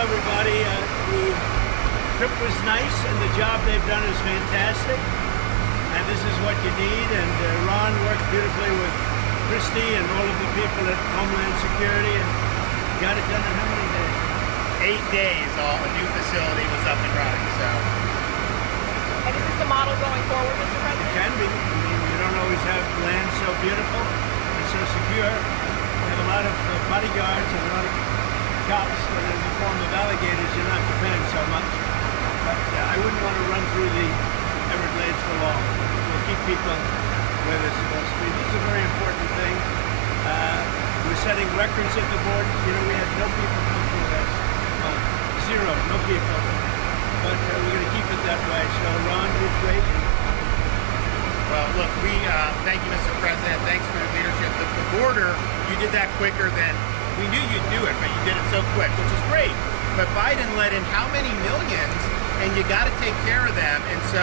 everybody. The trip was nice, and the job they've done is fantastic. And this is what you need. And Ron worked beautifully with Christie and all of the people at Homeland Security, and got it done in how many days? 8 days. A new facility was up and running. So. And is this the model going forward, Mr. President? It can be. I mean, you don't always have land so beautiful and so secure. You have a lot of bodyguards and a lot of cops that are in the form of alligators. You're not depending so much. But I wouldn't want to run through the Everglades for long. We'll keep people where they're supposed to be. This is a very important thing. We're setting records at the border. You know, we had no people come through us. Zero, no people. But we're going to keep it that way. So Ron did great. Well, look, we thank you, Mr. President. Thanks for your leadership. The border, you did that quicker than we knew you'd do it, but you did it so quick, which is great. But Biden let in how many millions, and you got to take care of them. And so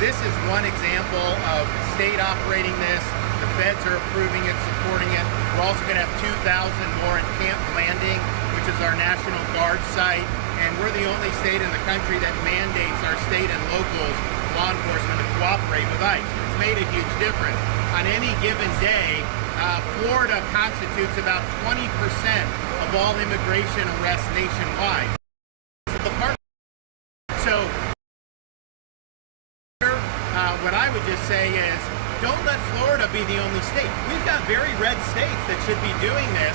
this is one example of state operating this. The feds are approving it, supporting it. We're also going to have 2,000 more in Camp Landing, which is our National Guard site. And we're the only state in the country that mandates our state and locals, law enforcement, to cooperate with ICE. It's made a huge difference. On any given day, Florida constitutes about 20% of all immigration arrests nationwide. So what I would just say is, don't let Florida be the only state. We've got very red states that should be doing this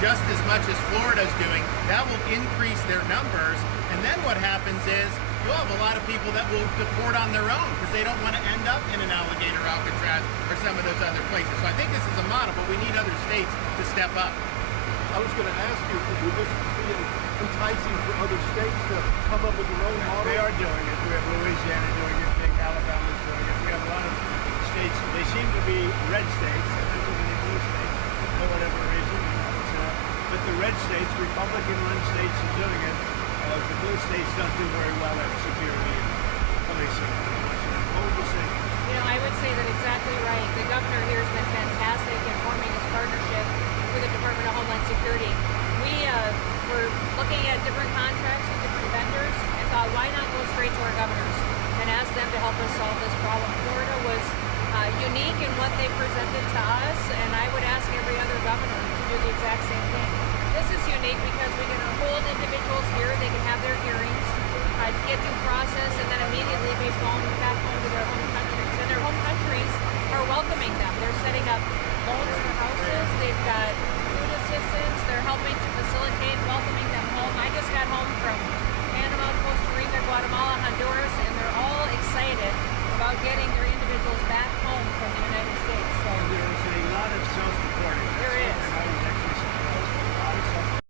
just as much as Florida's doing. That will increase their numbers. And then what happens is you'll have a lot of people that will deport on their own because they don't want to end up in an Alligator, Alcatraz, or some of those other places. So I think this is a model, but we need other states to step up. I was going to ask you, would this be enticing for other states to come up with their own model? They are doing it. We have Louisiana doing it. Big Alabama's doing it. We have a lot of states. They seem to be red states. They're not doing any blue states for whatever reason. But the red states, Republican-run states, are doing it. The blue states don't do very well at security and policing. What would you say? You know, I would say that exactly right. The governor here has been fantastic in forming this partnership with the Department of Homeland Security. We were looking at different contracts with different vendors and thought, why not go straight to our governors and ask them to help us solve this problem? Florida was unique in what they presented to us, and I would ask every other governor to do the exact same thing. This is unique because we can hold individuals here, they can have their hearings, get due process, and then immediately be flown back home to their home countries. And their home countries are welcoming them. They're setting up loans for houses, they've got food assistance, they're helping to facilitate welcoming them home. I just got home from Panama, Costa Rica, Guatemala, Honduras, and they're all excited about getting their individuals back home from the United States. So there is a lot of self-deporting. There is. And I was actually surprised. A lot of self-deporting.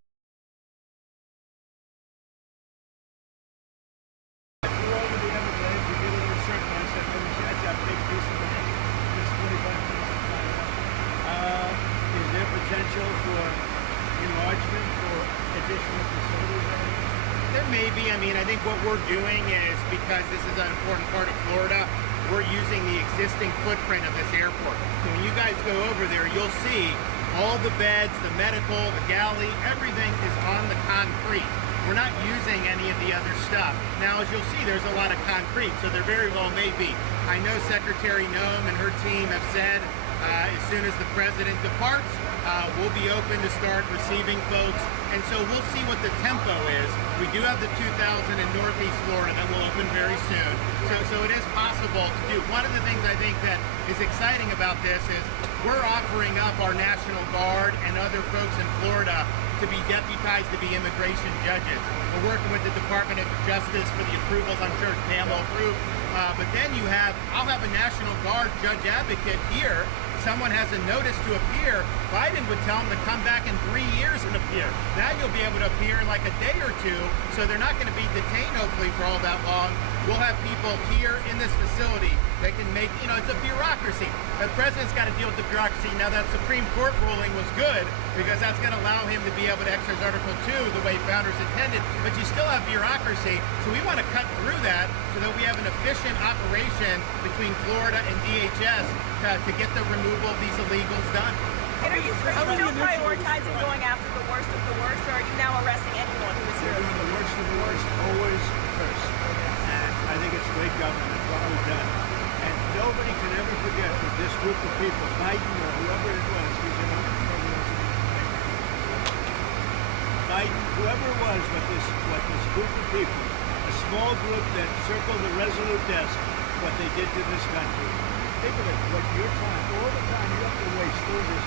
If you're over the Everglades, you get a little circle. I said, let me see, that's a big piece of the name. Just 25 minutes to find out. Is there potential for enlargement or additional facilities? There may be. I mean, I think what we're doing is, because this is an important part of Florida, we're using the existing footprint of this airport. So when you guys go over there, you'll see all the beds, the medical, the galley, everything is on the concrete. We're not using any of the other stuff. Now, as you'll see, there's a lot of concrete, so there very well may be. I know Secretary Noem and her team have said as soon as the president departs, we'll be open to start receiving folks. And so we'll see what the tempo is. We do have the 2,000 in Northeast Florida that will open very soon. So it is possible to do. One of the things I think that is exciting about this is we're offering up our National Guard and other folks in Florida to be deputized to be immigration judges. We're working with the Department of Justice for the approvals. I'm sure Pam will approve. But then I'll have a National Guard judge advocate here. Someone has a notice to appear, Biden would tell them to come back in 3 years and appear. Now you'll be able to appear in like a day or two, so they're not going to be detained hopefully for all that long. We'll have people here in this facility that can make, it's a bureaucracy. The president's got to deal with the bureaucracy. Now that Supreme Court ruling was good because that's going to allow him to be able to exercise Article 2 the way founders intended, but you still have bureaucracy. So we want to cut through that so that we have an efficient operation between Florida and DHS to get the removal of these illegals done. And are you still prioritizing going after the worst of the worst, or are you now arresting anyone who is here? always first. And I think it's great government, what we've done. And nobody can ever forget that this group of people, Biden or whoever it was, Biden, whoever it was, what this group of people, a small group that circled the Resolute desk, what they did to this country. Think of it, what your time, all the time you have to waste through this.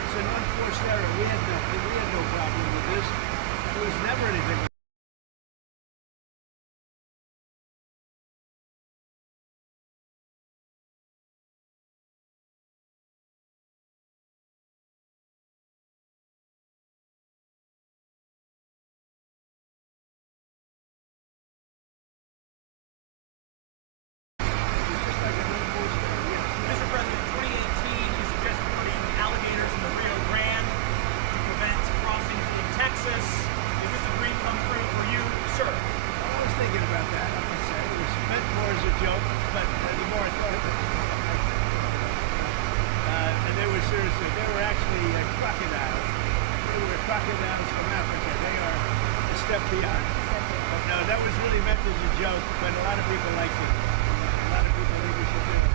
It's an unforced error. We had no problem with this. There was never anything. Mr. President, 2018, you suggested putting alligators in the Rio Grande to prevent crossings in Texas. Is this a dream come true for you, sir? I was thinking about that. I would say it was meant more as a joke, but the more I thought of it, and they were seriously, they were actually crocodiles. They were crocodiles from Africa. They are a step beyond. But no, that was really meant as a joke, but a lot of people liked it. A lot of people think we should do it.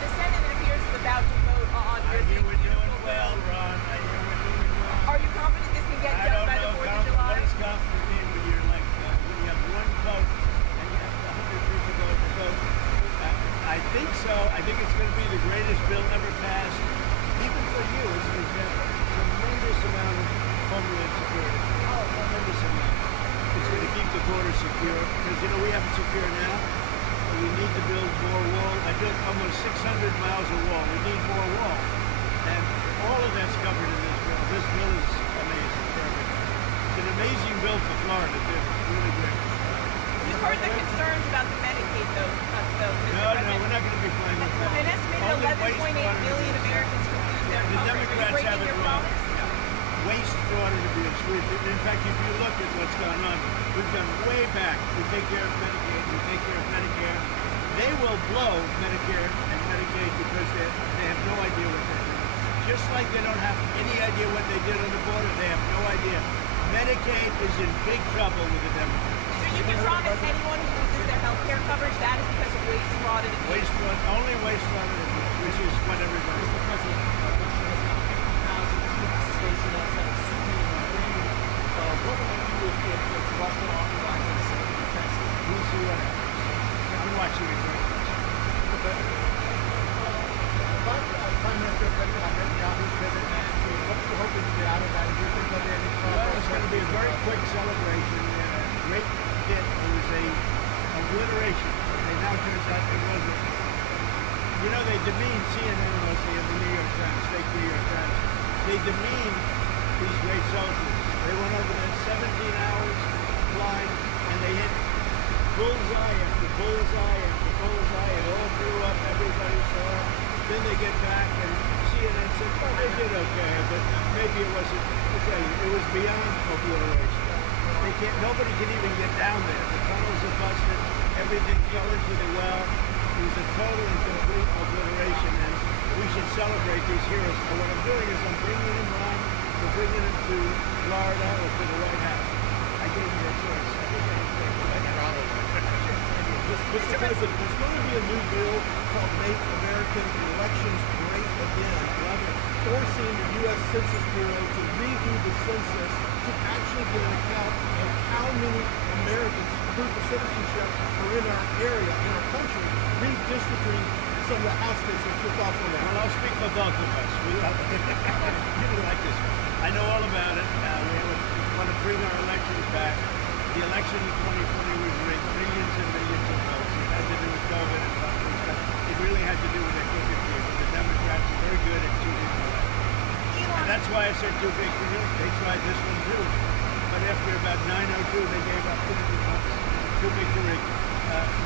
The Senate, it appears, is about to vote on I your hear we're doing beautiful well, bill. Ron. I hear we're doing well. Are you confident this can get I done don't by the know. 4th of July? What does confident mean when you're like, when you have one vote and you have 100 people going to vote? I think so. I think it's going to be the greatest bill ever passed, even for you, as an example. Tremendous amount of homeland security. Oh, tremendous amount. It's going to keep the border secure, because, you know, we have it secure now. We need to build more wall. I built almost 600 miles of wall. We need more wall. And all of that's covered in this bill. This bill is amazing for everybody. It's an amazing bill for Florida, too. Really great. You've heard the concerns about the Medicaid, though, Mr. No, President. we're not going to be playing with that. An estimated Only 11.8 waste million fraud. Americans could lose Yeah, their the coverage. Are Democrats you breaking have it your wrong. promise? Waste, fraud, and abuse. In fact, if you look at what's gone on, we've gone way back. We take care of Medicaid, we take care of Medicare. They will blow Medicare and Medicaid because they have no idea what they're doing. Just like they don't have any idea what they did on the border, they have no idea. Medicaid is in big trouble with the Democrats. So you can promise anyone who loses their health care coverage that is because of waste, fraud, and abuse? Waste, fraud, only waste, fraud, and abuse, which is what everybody Mr. President, Bush has about 50,000 troops stationed outside of Syria and Ukraine. What would you do if Russia authorizes the Senate in Texas? We'll see what happens. I'm watching it very closely. Prime Minister Netanyahu's visit next week. What are you hoping to get out of that? Do you think there'll be any Well, it's going to be a very quick celebration. Great hit. It was a obliteration. And now it turns out it wasn't. You know, they demean CNN mostly and the New York Times, fake New York Times. They demean these great soldiers. They went over there 17 hours flying, and they hit bullseye after bullseye after bullseye. It all blew up. Everybody saw it. Then they get back, and CNN said, well, they did okay, but maybe it wasn't. I'll tell you, it was beyond obliteration. Nobody can even get down there. The tunnels are busted. Everything fell into the well. It was a total and complete obliteration, and we should celebrate these heroes. And what I'm doing is I'm bringing them on. We're bringing them to Florida or to the White House. I gave you a choice. Mr. President, there's going to be a new bill called Make American Elections Great Again, forcing the U.S. Census Bureau to redo the census to actually get an account of how many Americans, proof of citizenship, are in our area, in our country, redistricting some of the House districts. Your thoughts on that? Well, I'll speak for both of us. We love it. You don't like this one. I know all about it. We want to bring our elections back. The election in 2020 was rigged, millions and millions of votes. It had to do with COVID and stuff. It really had to do with their crooked people. The Democrats are very good at cheating the election. And that's why I said too big for you. They tried this one too. But after about 9:02, they gave up too big to rig.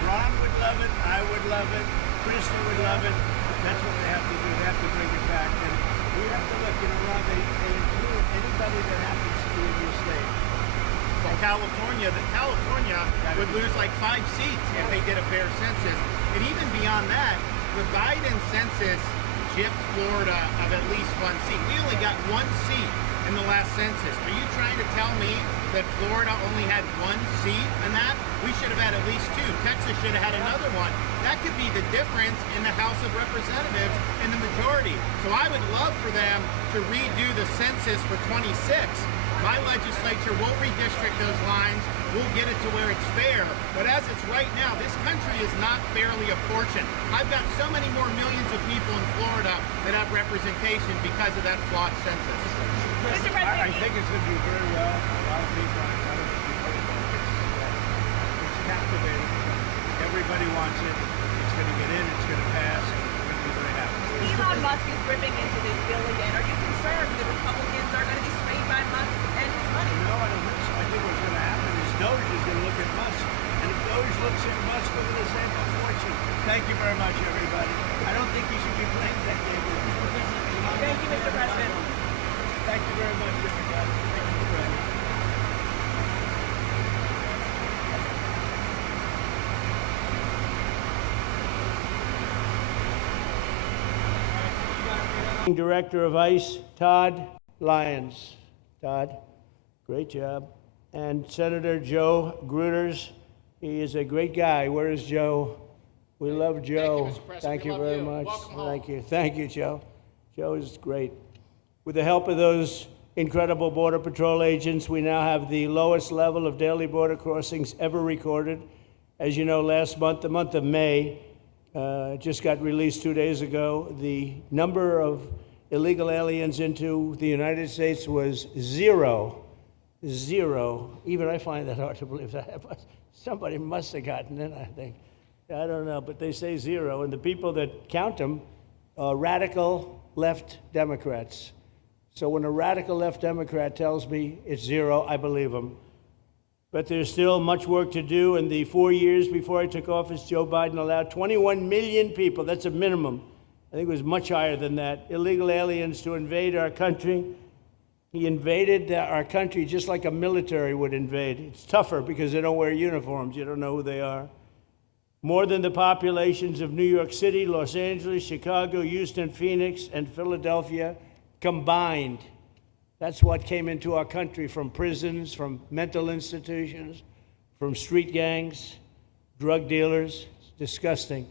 Ron would love it. I would love it. Christie would love it. That's what they have to do. They have to bring it back. And we have to look, Ron, they include anybody that happens to be in your state. Well, California would lose like 5 seats if they did a fair census. And even beyond that, the Biden census gypped Florida of at least 1 seat. We only got 1 seat in the last census. Are you trying to tell me that Florida only had 1 seat in that. We should have had at least 2. Texas should have had another one. That could be the difference in the House of Representatives in the majority. So I would love for them to redo the census for 26. My legislature will redistrict those lines. We'll get it to where it's fair. But as it's right now, this country is not fairly apportioned. I've got so many more millions of people in Florida that have representation because of that flawed census. Mr. I President, think it's going to do very well. A lot of people, it's captivating. Everybody wants it. It's going to get in. It's going to pass. And we're going to be very happy. Elon Musk is ripping into this bill again. Are you concerned the Republicans are going to be swayed by Musk and his money? No, I don't think so. I think what's going to happen is Doge is going to look at Musk. And if Doge looks at Musk, we're going to save a fortune. Thank you very much, everybody. I don't think you should be playing that game. Thank you, Mr. President. Thank you very much, everybody. Thank you very much. Director of ICE, Todd Lyons. Todd, great job. And Senator Joe Gruters, he is a great guy. Where is Joe? We love Joe. Thank you, Mr. President. Thank you We love very you. much. Welcome home. Thank you. Thank you, Joe. Joe is great. With the help of those incredible Border Patrol agents, we now have the lowest level of daily border crossings ever recorded. As you know, last month, the month of May, just got released 2 days ago, the number of illegal aliens into the United States was zero. Zero. Even I find that hard to believe. That somebody must have gotten in, I think. I don't know, but they say zero. And the people that count them are radical left Democrats. So when a radical left Democrat tells me it's zero, I believe him. But there's still much work to do. In the 4 years before I took office, Joe Biden allowed 21 million people, that's a minimum, I think it was much higher than that, illegal aliens to invade our country. He invaded our country just like a military would invade. It's tougher because they don't wear uniforms. You don't know who they are. More than the populations of New York City, Los Angeles, Chicago, Houston, Phoenix, and Philadelphia combined. That's what came into our country from prisons, from mental institutions, from street gangs, drug dealers. It's disgusting.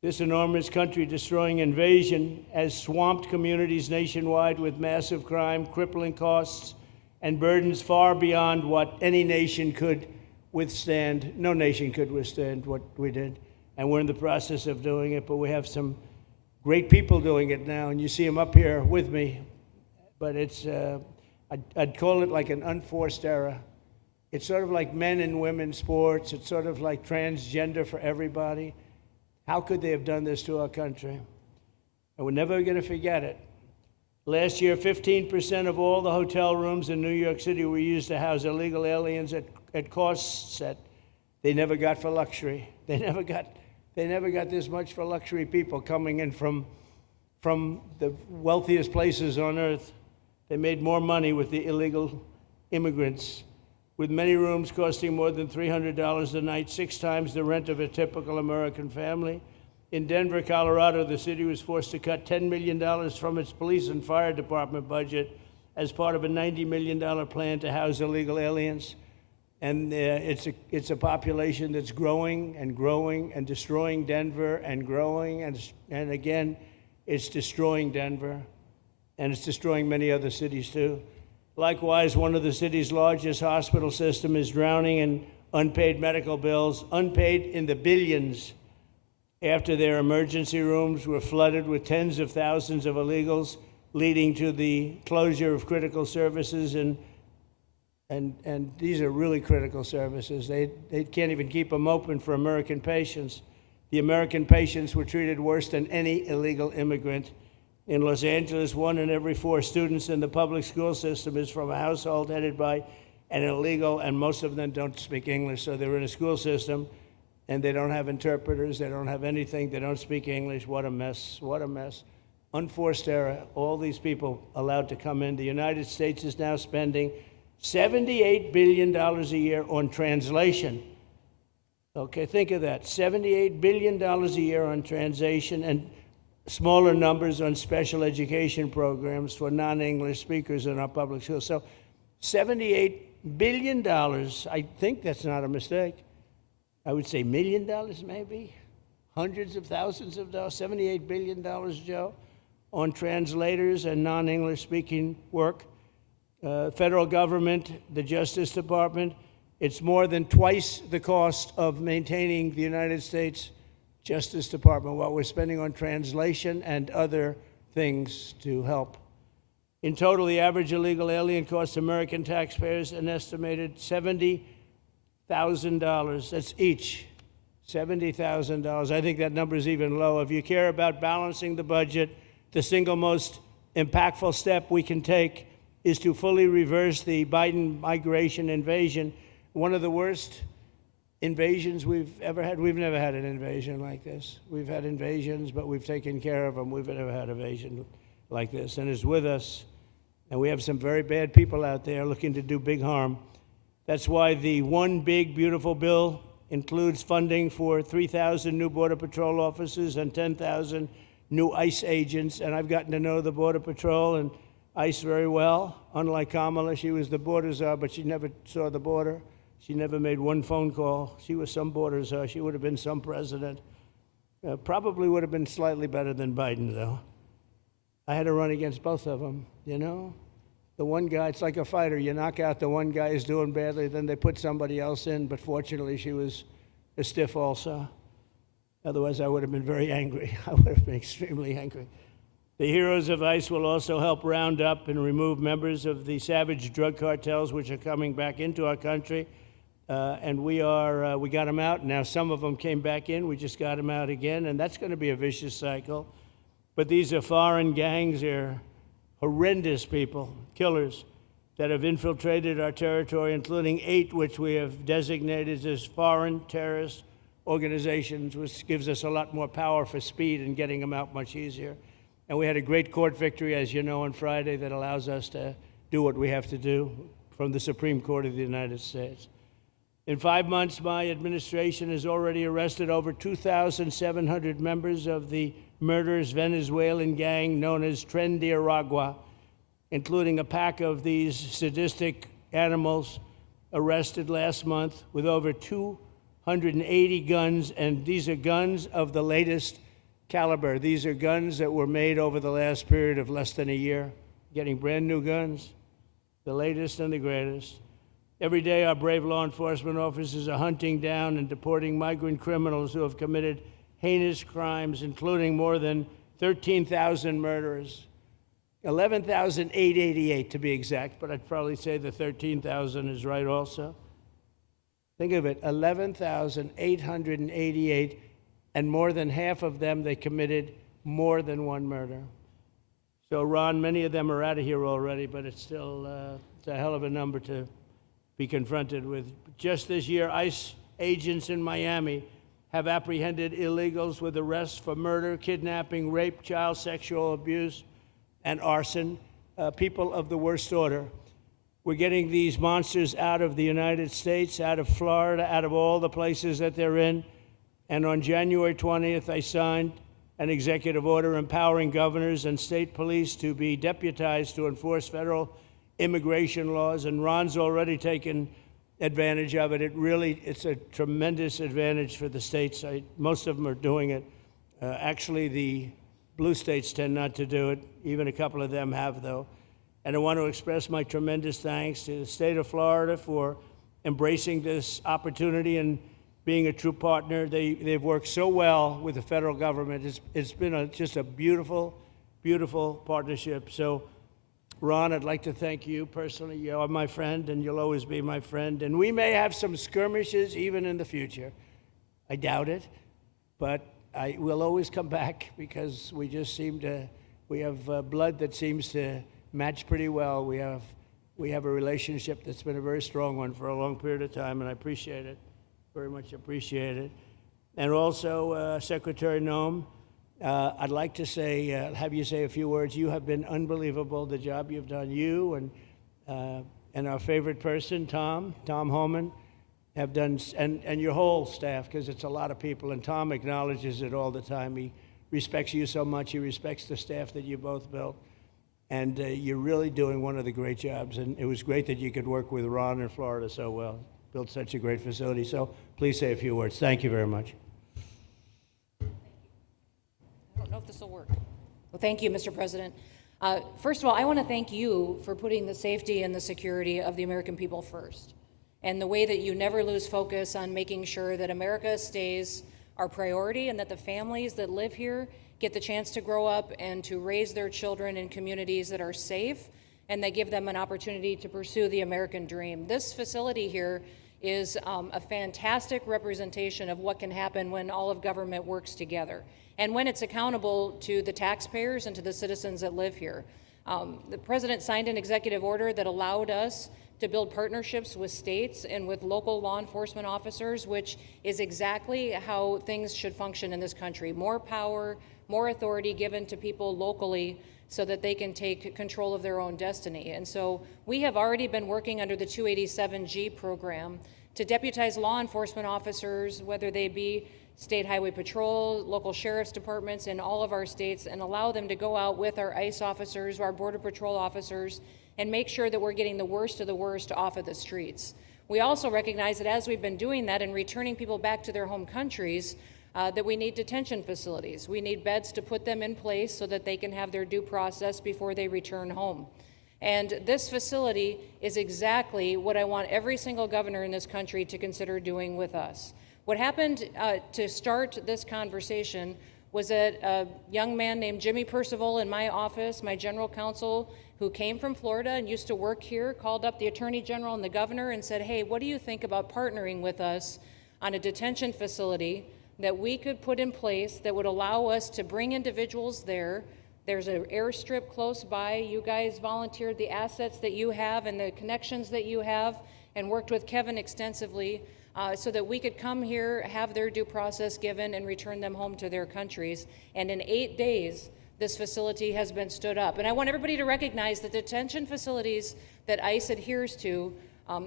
This enormous country-destroying invasion has swamped communities nationwide with massive crime, crippling costs, and burdens far beyond what any nation could withstand. No nation could withstand what we did, and we're in the process of doing it, but we have some great people doing it now, and you see them up here with me. But it's, I'd call it like an unforced era. It's sort of like men and women sports. It's sort of like transgender for everybody. How could they have done this to our country? And we're never going to forget it. Last year, 15% of all the hotel rooms in New York City were used to house illegal aliens at costs that they never got for luxury. They never got this much for luxury people coming in from the wealthiest places on earth. They made more money with the illegal immigrants, with many rooms costing more than $300 a night, 6 times the rent of a typical American family. In Denver, Colorado, the city was forced to cut $10 million from its police and fire department budget as part of a $90 million plan to house illegal aliens. And it's a population that's growing and growing and destroying Denver and growing, and again, it's destroying Denver, and it's destroying many other cities too. Likewise, one of the city's largest hospital system is drowning in unpaid medical bills, unpaid in the billions, after their emergency rooms were flooded with tens of thousands of illegals, leading to the closure of critical services. And these are really critical services. They can't even keep them open for American patients. The American patients were treated worse than any illegal immigrant. In Los Angeles, 1 in every 4 students in the public school system is from a household headed by an illegal, and most of them don't speak English, so they're in a school system, and they don't have interpreters, they don't have anything, they don't speak English. What a mess, what a mess. Unforced error, all these people allowed to come in. The United States is now spending $78 billion a year on translation. Okay, think of that, $78 billion a year on translation, and smaller numbers on special education programs for non-English speakers in our public schools. So $78 billion. I think that's not a mistake. I would say $1 million maybe, hundreds of thousands of dollars, $78 billion, Joe, on translators and non-English speaking work. Federal government, the Justice Department, it's more than twice the cost of maintaining the United States Justice Department, what we're spending on translation and other things to help. In total, the average illegal alien costs American taxpayers an estimated $70,000. That's each, $70,000. I think that number is even low. If you care about balancing the budget, the single most impactful step we can take is to fully reverse the Biden migration invasion. One of the worst invasions we've ever had. We've never had an invasion like this. We've had invasions, but we've taken care of them. We've never had an invasion like this, and it's with us. And we have some very bad people out there looking to do big harm. That's why the one big, beautiful bill includes funding for 3,000 new Border Patrol officers and 10,000 new ICE agents. And I've gotten to know the Border Patrol and ICE very well. Unlike Kamala, she was the border czar, but she never saw the border. She never made one phone call. She was some border czar. She would have been some president. Probably would have been slightly better than Biden, though. I had to run against both of them, you know? The one guy, it's like a fighter. You knock out the one guy who's doing badly, then they put somebody else in, but fortunately she was a stiff also. Otherwise, I would have been very angry. I would have been extremely angry. The heroes of ICE will also help round up and remove members of the savage drug cartels which are coming back into our country. And we got them out. Now some of them came back in. We just got them out again, and that's going to be a vicious cycle. But these are foreign gangs. They're horrendous people, killers, that have infiltrated our territory, including 8 which we have designated as foreign terrorist organizations, which gives us a lot more power for speed and getting them out much easier. And we had a great court victory, as you know, on Friday that allows us to do what we have to do from the Supreme Court of the United States. In 5 months, my administration has already arrested over 2,700 members of the murderous Venezuelan gang known as Tren de Aragua, including a pack of these sadistic animals arrested last month with over 280 guns, and these are guns of the latest caliber. These are guns that were made over the last period of less than a year, getting brand new guns, the latest and the greatest. Every day, our brave law enforcement officers are hunting down and deporting migrant criminals who have committed heinous crimes, including more than 13,000 murders, 11,888 to be exact, but I'd probably say the 13,000 is right also. Think of it, 11,888, and more than half of them, they committed more than one murder. So, Ron, many of them are out of here already, but it's still it's a hell of a number to be confronted with. Just this year, ICE agents in Miami have apprehended illegals with arrests for murder, kidnapping, rape, child sexual abuse, and arson, people of the worst order. We're getting these monsters out of the United States, out of Florida, out of all the places that they're in. And on January 20th, I signed an executive order empowering governors and state police to be deputized to enforce federal immigration laws, and Ron's already taken advantage of it. It's a tremendous advantage for the states. Most of them are doing it. Actually, the blue states tend not to do it. Even a couple of them have, though. And I want to express my tremendous thanks to the state of Florida for embracing this opportunity and being a true partner. They've worked so well with the federal government. It's been just a beautiful, beautiful partnership. So, Ron, I'd like to thank you personally. You are my friend, and you'll always be my friend. And we may have some skirmishes even in the future. I doubt it, but we'll always come back because we have blood that seems to match pretty well. We have a relationship that's been a very strong one for a long period of time, and I appreciate it, very much appreciate it. And also, Secretary Noem, I'd like to have you say a few words. You have been unbelievable, the job you've done. You and our favorite person, Tom Homan, have done, and your whole staff, because it's a lot of people, and Tom acknowledges it all the time. He respects you so much. He respects the staff that you both built. And you're really doing one of the great jobs. And it was great that you could work with Ron in Florida so well, built such a great facility. So please say a few words. Thank you very much. I don't know if this will work. Well, thank you, Mr. President. First of all, I want to thank you for putting the safety and the security of the American people first, and the way that you never lose focus on making sure that America stays our priority and that the families that live here get the chance to grow up and to raise their children in communities that are safe and that give them an opportunity to pursue the American dream. This facility here is a fantastic representation of what can happen when all of government works together and when it's accountable to the taxpayers and to the citizens that live here. The president signed an executive order that allowed us to build partnerships with states and with local law enforcement officers, which is exactly how things should function in this country. More power, more authority given to people locally so that they can take control of their own destiny. And so we have already been working under the 287G program to deputize law enforcement officers, whether they be state highway patrol, local sheriff's departments in all of our states, and allow them to go out with our ICE officers, our border patrol officers, and make sure that we're getting the worst of the worst off of the streets. We also recognize that as we've been doing that and returning people back to their home countries, that we need detention facilities. We need beds to put them in place so that they can have their due process before they return home. And this facility is exactly what I want every single governor in this country to consider doing with us. What happened to start this conversation was that a young man named Jimmy Percival in my office, my general counsel, who came from Florida and used to work here, called up the Attorney General and the governor and said, hey, what do you think about partnering with us on a detention facility that we could put in place that would allow us to bring individuals there? There's an airstrip close by. You guys volunteered the assets that you have and the connections that you have and worked with Kevin extensively so that we could come here, have their due process given, and return them home to their countries. And in 8 days, this facility has been stood up. And I want everybody to recognize that detention facilities that ICE adheres to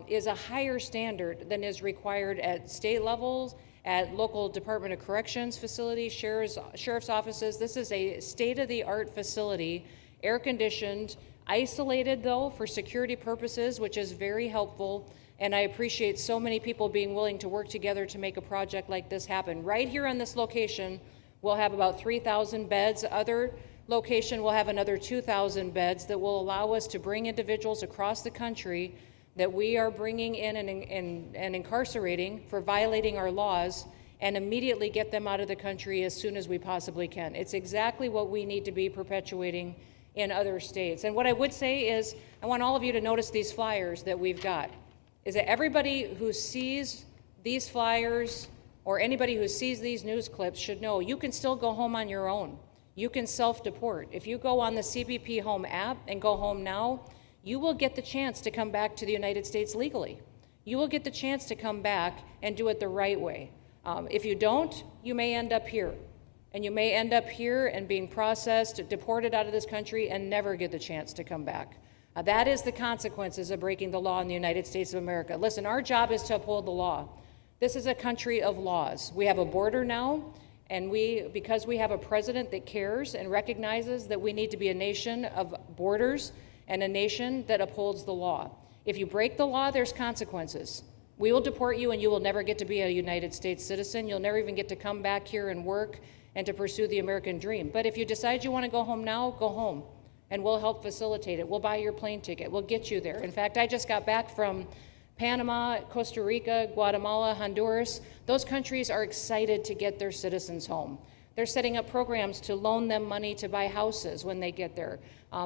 is a higher standard than is required at state levels, at local Department of Corrections facilities, sheriff's offices. This is a state-of-the-art facility, air-conditioned, isolated though for security purposes, which is very helpful. And I appreciate so many people being willing to work together to make a project like this happen. Right here on this location, we'll have about 3,000 beds. Other location will have another 2,000 beds that will allow us to bring individuals across the country that we are bringing in and incarcerating for violating our laws and immediately get them out of the country as soon as we possibly can. It's exactly what we need to be perpetuating in other states. And what I would say is, I want all of you to notice these flyers that we've got, is that everybody who sees these flyers or anybody who sees these news clips should know you can still go home on your own. You can self-deport. If you go on the CBP Home app and go home now, you will get the chance to come back to the United States legally. You will get the chance to come back and do it the right way. If you don't, you may end up here. And you may end up here and being processed, deported out of this country, and never get the chance to come back. That is the consequences of breaking the law in the United States of America. Listen, our job is to uphold the law. This is a country of laws. We have a border now, and because we have a president that cares and recognizes that we need to be a nation of borders and a nation that upholds the law. If you break the law, there's consequences. We will deport you and you will never get to be a United States citizen. You'll never even get to come back here and work and to pursue the American dream. But if you decide you want to go home now, go home. And we'll help facilitate it. We'll buy your plane ticket. We'll get you there. In fact, I just got back from Panama, Costa Rica, Guatemala, Honduras. Those countries are excited to get their citizens home. They're setting up programs to loan them money to buy houses when they get there,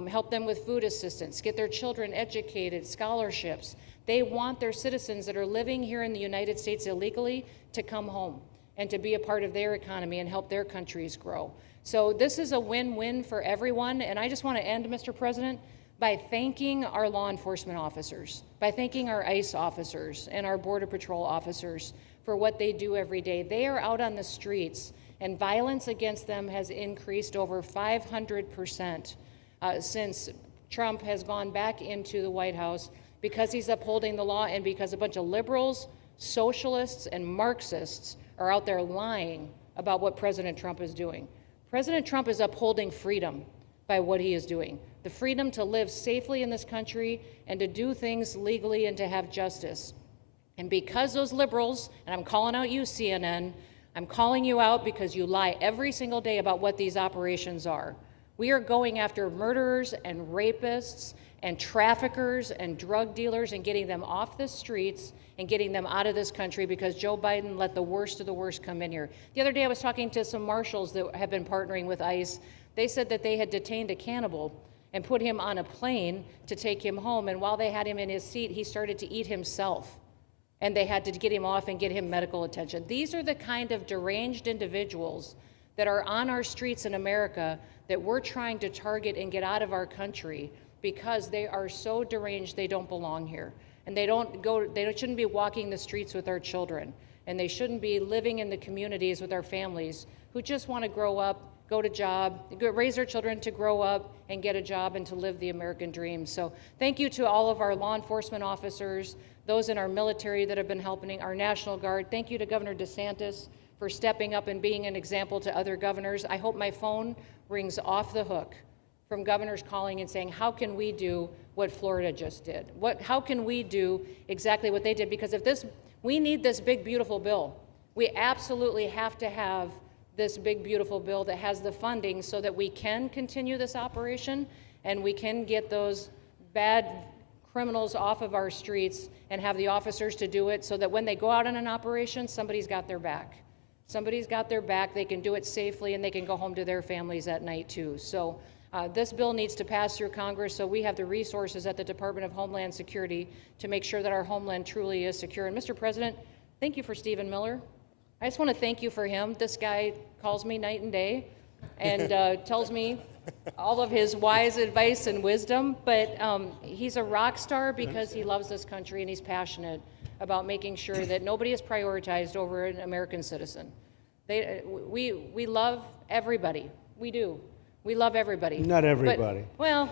help them with food assistance, get their children educated, scholarships. They want their citizens that are living here in the United States illegally to come home and to be a part of their economy and help their countries grow. So this is a win-win for everyone, and I just want to end, Mr. President, by thanking our law enforcement officers, by thanking our ICE officers and our Border Patrol officers for what they do every day. They are out on the streets, and violence against them has increased over 500% since Trump has gone back into the White House because he's upholding the law and because a bunch of liberals, socialists, and Marxists are out there lying about what President Trump is doing. President Trump is upholding freedom by what he is doing. the freedom to live safely in this country and to do things legally and to have justice. And because those liberals, and I'm calling out you, CNN, I'm calling you out because you lie every single day about what these operations are. We are going after murderers and rapists and traffickers and drug dealers and getting them off the streets and getting them out of this country because Joe Biden let the worst of the worst come in here. The other day I was talking to some marshals that have been partnering with ICE. They said that they had detained a cannibal and put him on a plane to take him home, and while they had him in his seat, he started to eat himself. And they had to get him off and get him medical attention. These are the kind of deranged individuals that are on our streets in America that we're trying to target and get out of our country because they are so deranged they don't belong here. And they shouldn't be walking the streets with our children. And they shouldn't be living in the communities with our families who just want to grow up, go to job, raise their children to grow up and get a job and to live the American dream. So thank you to all of our law enforcement officers, those in our military that have been helping, our National Guard. Thank you to Governor DeSantis for stepping up and being an example to other governors. I hope my phone rings off the hook from governors calling and saying, how can we do what Florida just did? How can we do exactly what they did? Because we need this big, beautiful bill. We absolutely have to have this big, beautiful bill that has the funding so that we can continue this operation and we can get those bad criminals off of our streets and have the officers to do it so that when they go out on an operation, somebody's got their back. Somebody's got their back, they can do it safely, and they can go home to their families at night too. So this bill needs to pass through Congress so we have the resources at the Department of Homeland Security to make sure that our homeland truly is secure. And Mr. President, thank you for Stephen Miller. I just want to thank you for him. This guy calls me night and day and tells me all of his wise advice and wisdom, but he's a rock star because he loves this country and he's passionate about making sure that nobody is prioritized over an American citizen. We love everybody. We do. We love everybody. Not everybody. But, well,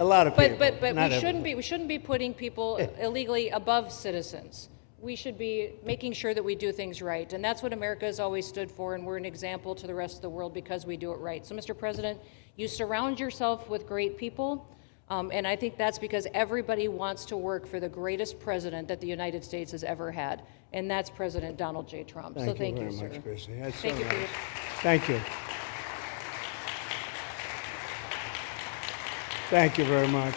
a lot of people. But Not we shouldn't be putting people illegally above citizens. We should be making sure that we do things right, and that's what America has always stood for, and we're an example to the rest of the world because we do it right. So, Mr. President, you surround yourself with great people, and I think that's because everybody wants to work for the greatest president that the United States has ever had, and that's President Donald J. Trump. Thank Thank you you, very sir. much, Christy. That's Thank so you for nice. your Thank you. Thank you very much.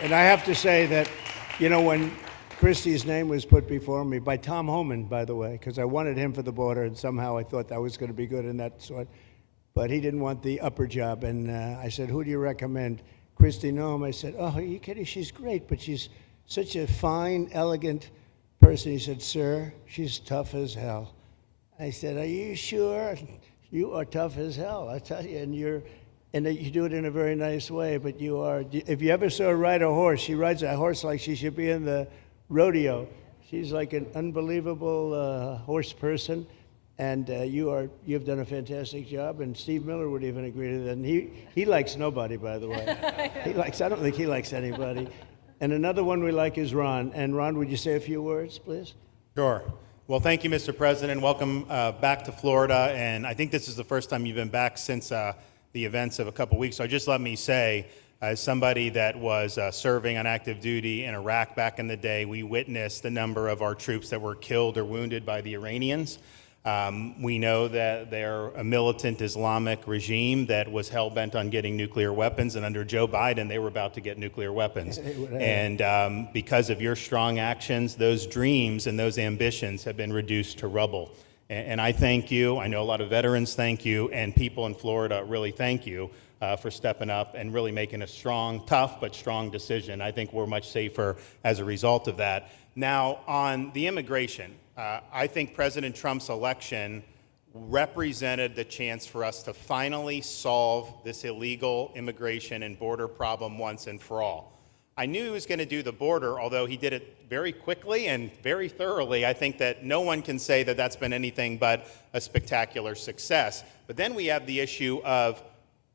And I have to say that, you know, when Christie's name was put before me by Tom Homan, by the way, because I wanted him for the border, and somehow I thought that was going to be good in that sort. But he didn't want the upper job, and I said, who do you recommend? Christy Noem. I said, oh, are you kidding? She's great, but she's such a fine, elegant person. He said, sir, she's tough as hell. I said, are you sure? You are tough as hell, I tell you, and you do it in a very nice way, but you are, if you ever saw her ride a horse, she rides a horse like she should be in the rodeo. She's like an unbelievable horse person, and you've done a fantastic job, and Steve Miller would even agree to that, and he likes nobody, by the way. I don't think he likes anybody. And another one we like is Ron. And Ron, would you say a few words, please? Sure. Well, thank you, Mr. President. Welcome back to Florida, and I think this is the first time you've been back since the events of a couple weeks. So just let me say, as somebody that was serving on active duty in Iraq back in the day, we witnessed the number of our troops that were killed or wounded by the Iranians. We know that they're a militant Islamic regime that was hell-bent on getting nuclear weapons, and under Joe Biden, they were about to get nuclear weapons. And because of your strong actions, those dreams and those ambitions have been reduced to rubble. And I thank you. I know a lot of veterans thank you, and people in Florida really thank you for stepping up and really making a strong, tough, but strong decision. I think we're much safer as a result of that. Now, on the immigration, I think President Trump's election represented the chance for us to finally solve this illegal immigration and border problem once and for all. I knew he was going to do the border, although he did it very quickly and very thoroughly. I think that no one can say that that's been anything but a spectacular success. But then we have the issue of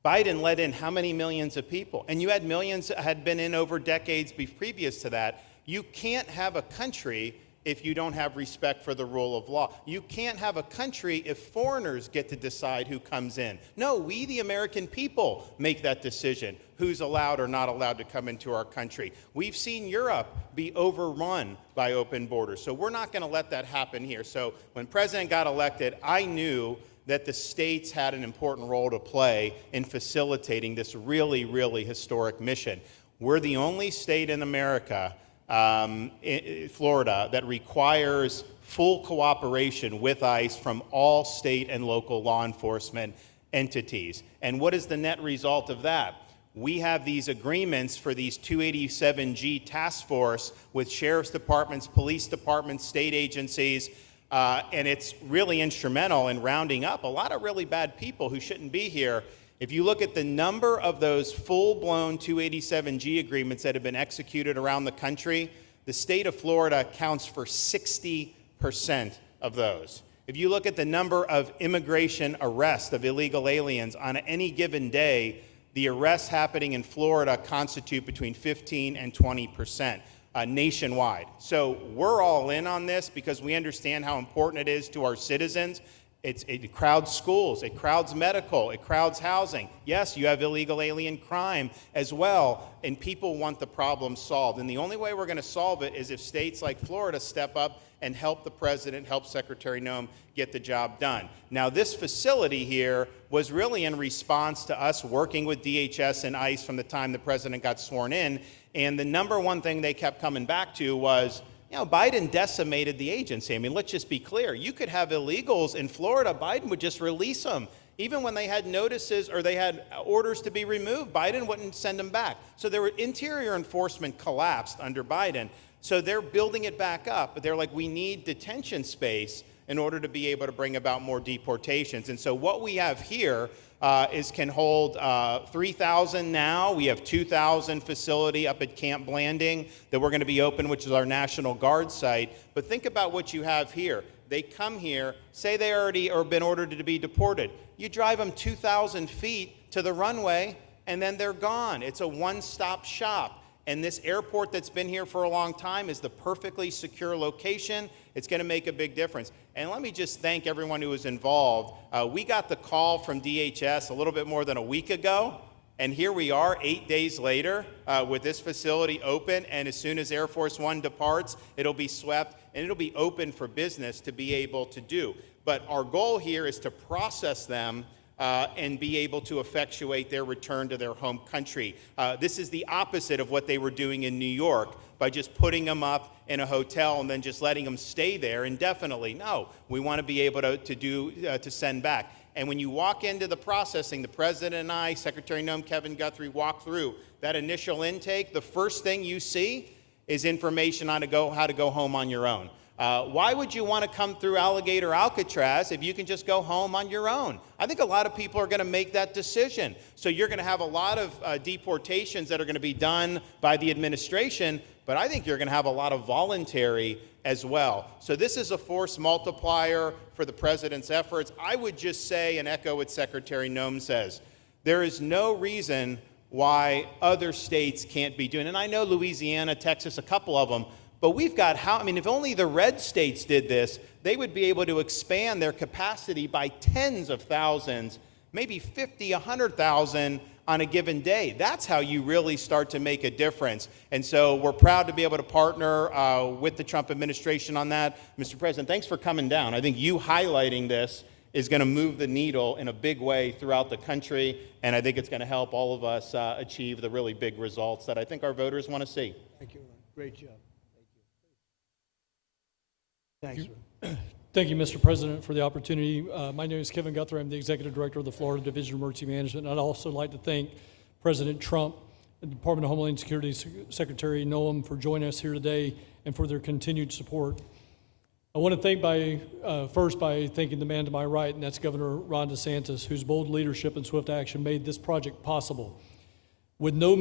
Biden let in how many millions of people? And you had millions that had been in over decades previous to that. You can't have a country if you don't have respect for the rule of law. You can't have a country if foreigners get to decide who comes in. No, we the American people make that decision, who's allowed or not allowed to come into our country. We've seen Europe be overrun by open borders, so we're not going to let that happen here. So when President got elected, I knew that the states had an important role to play in facilitating this really, really historic mission. We're the only state in America, Florida, that requires full cooperation with ICE from all state and local law enforcement entities. And what is the net result of that? We have these agreements for these 287G task force with sheriff's departments, police departments, state agencies, and it's really instrumental in rounding up a lot of really bad people who shouldn't be here. If you look at the number of those full-blown 287G agreements that have been executed around the country, the state of Florida counts for 60% of those. If you look at the number of immigration arrests of illegal aliens on any given day, the arrests happening in Florida constitute between 15 and 20% nationwide. So we're all in on this because we understand how important it is to our citizens. It crowds schools, it crowds medical, it crowds housing. Yes, you have illegal alien crime as well, and people want the problem solved. And the only way we're going to solve it is if states like Florida step up and help the president, help Secretary Noem get the job done. Now, this facility here was really in response to us working with DHS and ICE from the time the president got sworn in, and the number one thing they kept coming back to was, you know, Biden decimated the agency. I mean, let's just be clear. You could have illegals in Florida. Biden would just release them. Even when they had notices or they had orders to be removed, Biden wouldn't send them back. So their interior enforcement collapsed under Biden. So they're building it back up. But they're like, we need detention space in order to be able to bring about more deportations. And so what we have here can hold 3,000 now. We have 2,000 facility up at Camp Blanding that we're going to be open, which is our National Guard site. But think about what you have here. They come here, say they already or been ordered to be deported. You drive them 2,000 feet to the runway, and then they're gone. It's a one-stop shop. And this airport that's been here for a long time is the perfectly secure location. It's going to make a big difference. And let me just thank everyone who was involved. We got the call from DHS a little bit more than a week ago, and here we are 8 days later with this facility open, and as soon as Air Force One departs, it'll be swept, and it'll be open for business to be able to do. But our goal here is to process them and be able to effectuate their return to their home country. This is the opposite of what they were doing in New York by just putting them up in a hotel and then just letting them stay there indefinitely. No, we want to be able to send back. And when you walk into the processing, the president and I, Secretary Noem, Kevin Guthrie, walk through that initial intake, the first thing you see is information on how to go home on your own. Why would you want to come through Alligator, Alcatraz if you can just go home on your own? I think a lot of people are going to make that decision. So you're going to have a lot of deportations that are going to be done by the administration, but I think you're going to have a lot of voluntary as well. So this is a force multiplier for the president's efforts. I would just say and echo what Secretary Noem says. There is no reason why other states can't be doing it. And I know Louisiana, Texas, a couple of them, but we've got if only the red states did this, they would be able to expand their capacity by tens of thousands, maybe 50, 100,000 on a given day. That's how you really start to make a difference. And so we're proud to be able to partner with the Trump administration on that. Mr. President, thanks for coming down. I think you highlighting this is going to move the needle in a big way throughout the country, and I think it's going to help all of us achieve the really big results that I think our voters want to see. Thank you, Ron. Great job. Thanks, Ron. Thank you, Mr. President, for the opportunity. My name is Kevin Guthrie. I'm the Executive Director of the Florida Division of Emergency Management. And I'd also like to thank President Trump and the Department of Homeland Security Secretary Noem for joining us here today and for their continued support. I want to thank first by thanking the man to my right, and that's Governor Ron DeSantis, whose bold leadership and swift action made this project possible. Make no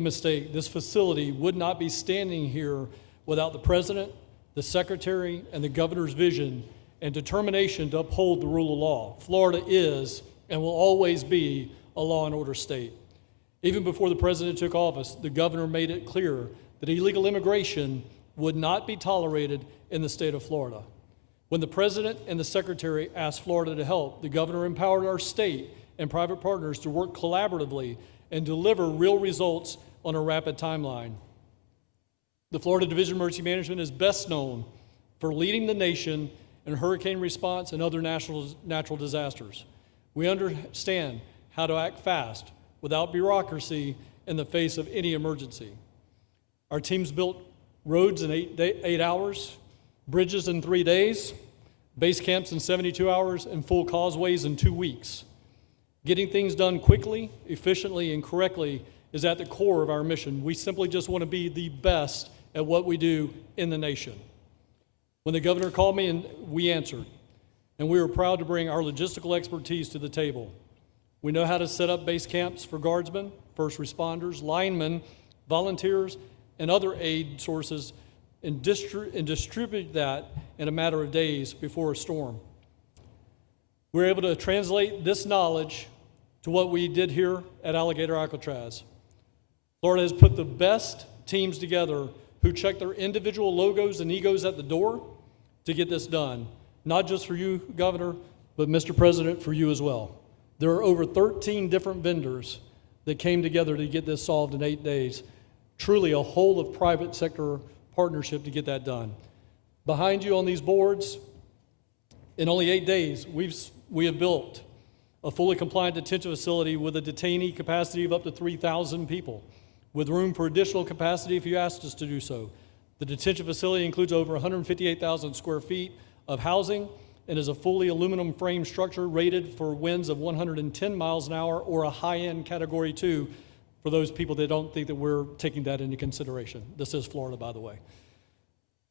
mistake, this facility would not be standing here without the President, the Secretary, and the Governor's vision and determination to uphold the rule of law. Florida is and will always be a law and order state. Even before the President took office, the Governor made it clear that illegal immigration would not be tolerated in the state of Florida. When the President and the Secretary asked Florida to help, the Governor empowered our state and private partners to work collaboratively and deliver real results on a rapid timeline. The Florida Division of Emergency Management is best known for leading the nation in hurricane response and other natural disasters. We understand how to act fast without bureaucracy in the face of any emergency. Our teams built roads in 8 hours, bridges in 3 days, base camps in 72 hours, and full causeways in 2 weeks. Getting things done quickly, efficiently, and correctly is at the core of our mission. We simply just want to be the best at what we do in the nation. When the governor called me, and we answered, and we were proud to bring our logistical expertise to the table. We know how to set up base camps for guardsmen, first responders, linemen, volunteers, and other aid sources, and distribute that in a matter of days before a storm. We're able to translate this knowledge to what we did here at Alligator Alcatraz. Florida has put the best teams together who check their individual logos and egos at the door to get this done. Not just for you, Governor, but Mr. President, for you as well. There are over 13 different vendors that came together to get this solved in 8 days. Truly a whole of private sector partnership to get that done. Behind you on these boards, in only 8 days, we have built a fully compliant detention facility with a detainee capacity of up to 3,000 people, with room for additional capacity if you asked us to do so. The detention facility includes over 158,000 square feet of housing and is a fully aluminum frame structure rated for winds of 110 miles an hour or a high-end Category 2 for those people that don't think that we're taking that into consideration. This is Florida, by the way.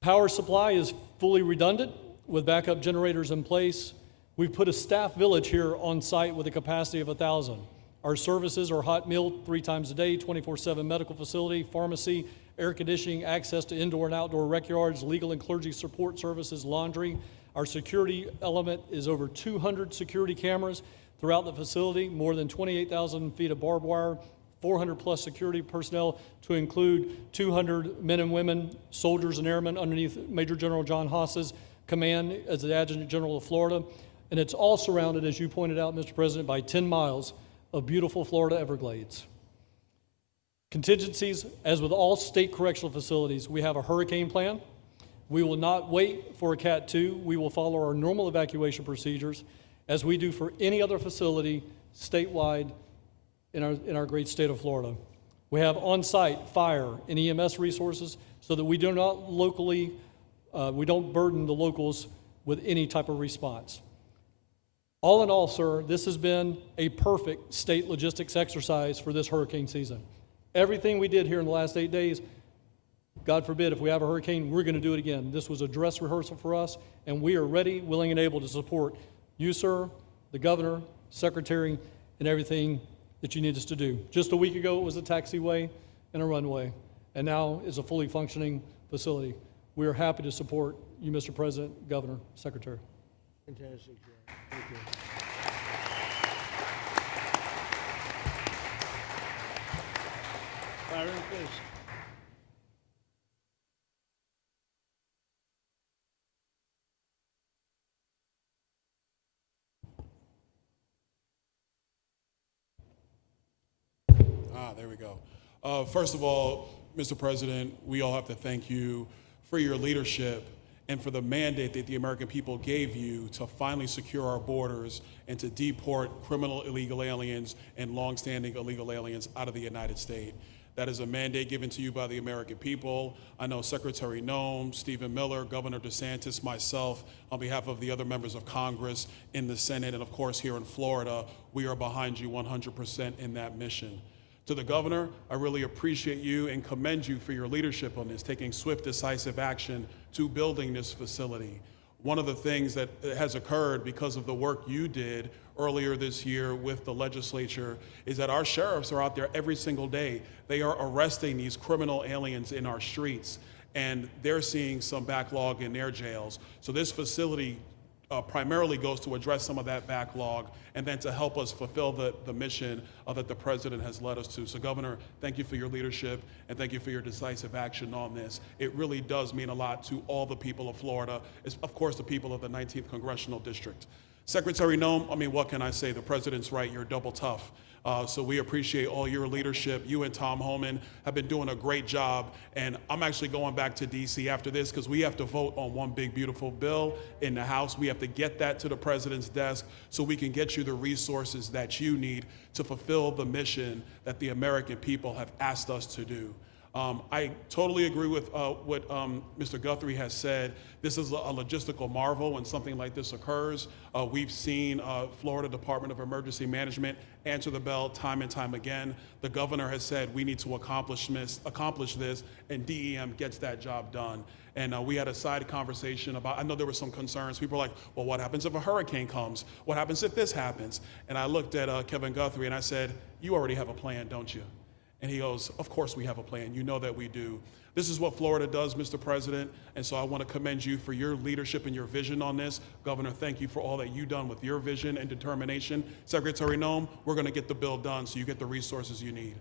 Power supply is fully redundant with backup generators in place. We've put a staff village here on site with a capacity of 1,000. Our services are hot meal 3 times a day, 24/7 medical facility, pharmacy, air conditioning, access to indoor and outdoor rec yards, legal and clergy support services, laundry. Our security element is over 200 security cameras throughout the facility, more than 28,000 feet of barbed wire, 400 plus security personnel to include 200 men and women, soldiers and airmen underneath Major General John Haas's command as the Adjutant General of Florida. And it's all surrounded, as you pointed out, Mr. President, by 10 miles of beautiful Florida Everglades. Contingencies, as with all state correctional facilities, we have a hurricane plan. We will not wait for a Cat 2. We will follow our normal evacuation procedures as we do for any other facility statewide in our great state of Florida. We have on-site fire and EMS resources so that we do not we don't burden the locals with any type of response. All in all, sir, this has been a perfect state logistics exercise for this hurricane season. Everything we did here in the last 8 days, God forbid, if we have a hurricane, we're going to do it again. This was a dress rehearsal for us, and we are ready, willing, and able to support you, sir, the governor, secretary, and everything that you need us to do. Just a week ago, it was a taxiway and a runway, and now it's a fully functioning facility. We are happy to support you, Mr. President, Governor, Secretary. Fantastic. Thank you. Byron, please. There we go. First of all, Mr. President, we all have to thank you for your leadership and for the mandate that the American people gave you to finally secure our borders and to deport criminal illegal aliens and longstanding illegal aliens out of the United States. That is a mandate given to you by the American people. I know Secretary Noem, Stephen Miller, Governor DeSantis, myself, on behalf of the other members of Congress in the Senate, and of course here in Florida, we are behind you 100% in that mission. To the governor, I really appreciate you and commend you for your leadership on this, taking swift, decisive action to building this facility. One of the things that has occurred because of the work you did earlier this year with the legislature is that our sheriffs are out there every single day. They are arresting these criminal aliens in our streets, and they're seeing some backlog in their jails. So this facility primarily goes to address some of that backlog and then to help us fulfill the mission that the president has led us to. So Governor, thank you for your leadership and thank you for your decisive action on this. It really does mean a lot to all the people of Florida, of course the people of the 19th Congressional District. Secretary Noem, I mean, what can I say? The president's right, you're double tough. So we appreciate all your leadership. You and Tom Homan have been doing a great job. And I'm actually going back to DC after this because we have to vote on one big, beautiful bill in the House. We have to get that to the president's desk so we can get you the resources that you need to fulfill the mission that the American people have asked us to do. I totally agree with what Mr. Guthrie has said. This is a logistical marvel when something like this occurs. We've seen Florida Department of Emergency Management answer the bell time and time again. The governor has said we need to accomplish this, and DEM gets that job done. And we had a side conversation about, I know there were some concerns. People were like, well, what happens if a hurricane comes? What happens if this happens? And I looked at Kevin Guthrie and I said, you already have a plan, don't you? And he goes, of course we have a plan. You know that we do. This is what Florida does, Mr. President, and so I want to commend you for your leadership and your vision on this. Governor, thank you for all that you've done with your vision and determination. Secretary Noem, we're going to get the bill done so you get the resources you need.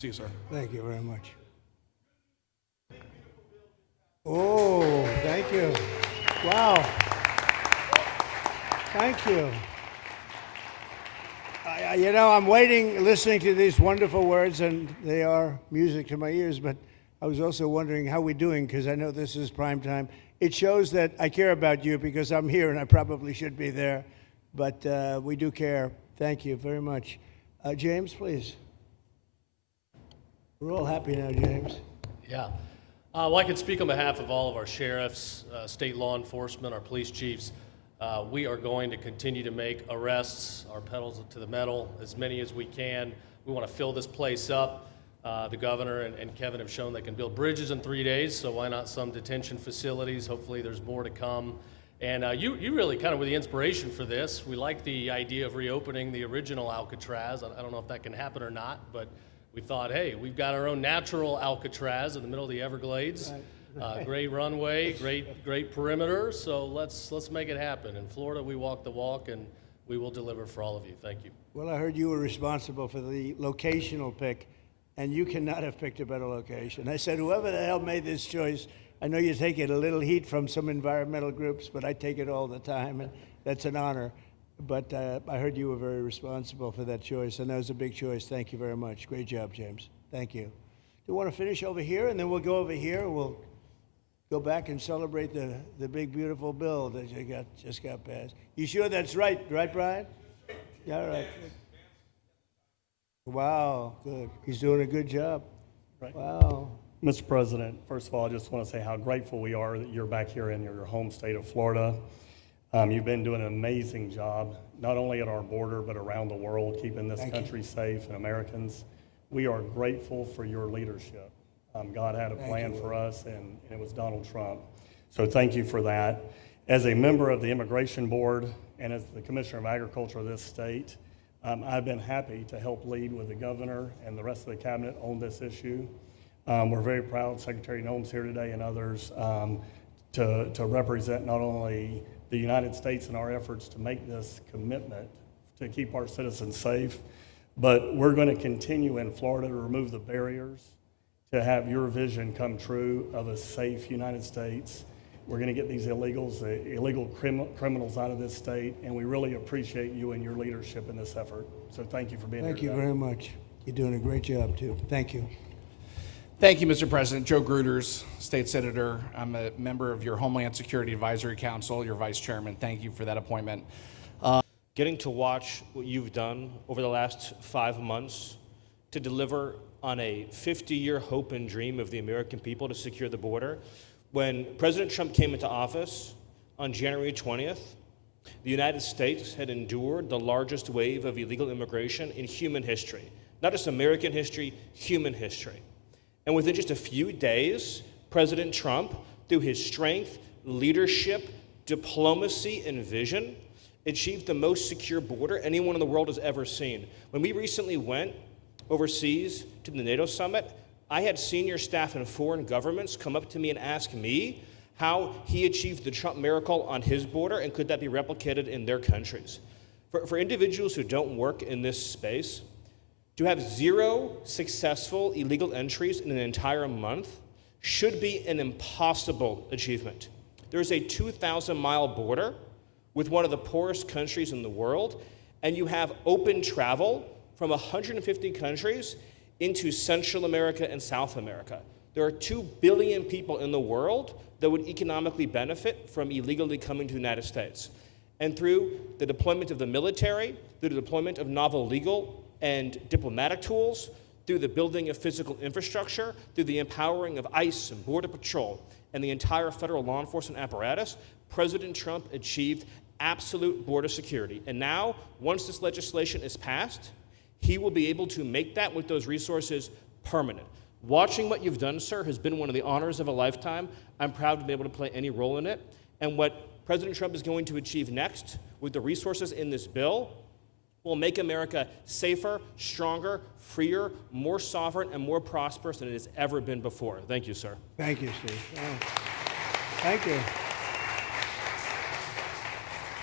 See you, sir. Thank you very much. Oh, thank you. Wow. Thank you. You know, I'm waiting, listening to these wonderful words, and they are music to my ears, but I was also wondering how we're doing, because I know this is prime time. It shows that I care about you, because I'm here, and I probably should be there, but we do care. Thank you very much. James, please. We're all happy now, James. Yeah. Well, I can speak on behalf of all of our sheriffs, state law enforcement, our police chiefs. We are going to continue to make arrests, our pedals to the metal, as many as we can. We want to fill this place up. The governor and Kevin have shown they can build bridges in 3 days, so why not some detention facilities? Hopefully there's more to come. And you really kind of were the inspiration for this. We like the idea of reopening the original Alcatraz. I don't know if that can happen or not, but we thought, hey, we've got our own natural Alcatraz in the middle of the Everglades. Right. Great runway, great perimeter, so let's make it happen. In Florida, we walk the walk, and we will deliver for all of you. Thank you. Well, I heard you were responsible for the locational pick, and you cannot have picked a better location. I said, whoever the hell made this choice, I know you take it a little heat from some environmental groups, but I take it all the time, and that's an honor. But I heard you were very responsible for that choice, and that was a big choice. Thank you very much. Great job, James. Thank you. Do you want to finish over here, and then we'll go over here, and we'll go back and celebrate the big, beautiful bill that you just got passed. You sure that's right, Brian? Yeah, all right. Wow, good. He's doing a good job. Right. Wow. Mr. President, first of all, I just want to say how grateful we are that you're back here in your home state of Florida. You've been doing an amazing job, not only at our border, but around the world, keeping this country safe and Americans. We are grateful for your leadership. God had a plan for us, and it was Donald Trump. So thank you for that. As a member of the Immigration Board and as the Commissioner of Agriculture of this state, I've been happy to help lead with the governor and the rest of the cabinet on this issue. We're very proud Secretary Noem's here today and others to represent not only the United States in our efforts to make this commitment to keep our citizens safe, but we're going to continue in Florida to remove the barriers to have your vision come true of a safe United States. We're going to get these illegal criminals out of this state, and we really appreciate you and your leadership in this effort. So thank you for being here Thank you today. very much. You're doing a great job, too. Thank you. Thank you, Mr. President. Joe Gruters, State Senator. I'm a member of your Homeland Security Advisory Council, your Vice Chairman. Thank you for that appointment. Getting to watch what you've done over the last 5 months to deliver on a 50-year hope and dream of the American people to secure the border. When President Trump came into office on January 20th, the United States had endured the largest wave of illegal immigration in human history. Not just American history, human history. And within just a few days, President Trump, through his strength, leadership, diplomacy, and vision, achieved the most secure border anyone in the world has ever seen. When we recently went overseas to the NATO summit, I had senior staff in foreign governments come up to me and ask me how he achieved the Trump miracle on his border, and could that be replicated in their countries? For individuals who don't work in this space, to have 0 successful illegal entries in an entire month should be an impossible achievement. There's a 2,000-mile border with one of the poorest countries in the world, and you have open travel from 150 countries into Central America and South America. There are 2 billion people in the world that would economically benefit from illegally coming to the United States. And through the deployment of the military, through the deployment of novel legal and diplomatic tools, through the building of physical infrastructure, through the empowering of ICE and Border Patrol and the entire federal law enforcement apparatus, President Trump achieved absolute border security. And now, once this legislation is passed, he will be able to make that with those resources permanent. Watching what you've done, sir, has been one of the honors of a lifetime. I'm proud to be able to play any role in it. And what President Trump is going to achieve next with the resources in this bill will make America safer, stronger, freer, more sovereign, and more prosperous than it has ever been before. Thank you, sir. Thank you, Steve. Oh. Thank you.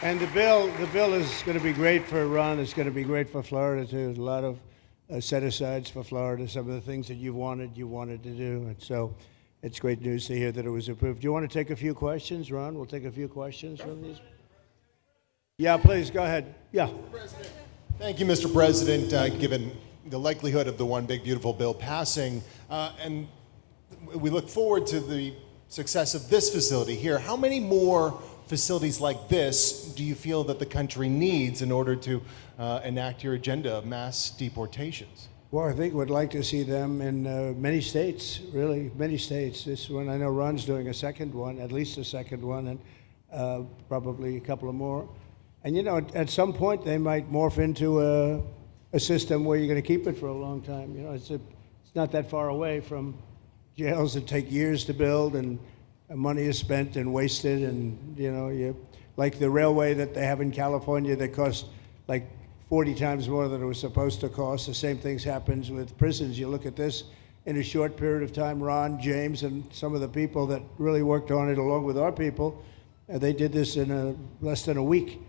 And the bill is going to be great for Ron. It's going to be great for Florida too. A lot of set-asides for Florida. Some of the things that you wanted to do, and so it's great news to hear that it was approved. Do you want to take a few questions, Ron? We'll take a few questions from these. Yeah, please go ahead. Yeah. Thank you, Mr. President. Given the likelihood of the One Big Beautiful Bill passing, and we look forward to the success of this facility here, how many more facilities like this do you feel that the country needs in order to enact your agenda of mass deportations? Well, I think we'd like to see them in many states, really, many states. This one, I know Ron's doing a second one, at least a second one, and probably a couple of more. And you know, at some point they might morph into a system where you're going to keep it for a long time. You know, it's not that far away from jails that take years to build, and money is spent and wasted, and you know, like the railway that they have in California that costs like 40 times more than it was supposed to cost. The same things happens with prisons. You look at this in a short period of time. Ron, James, and some of the people that really worked on it along with our people, they did this in less than a week.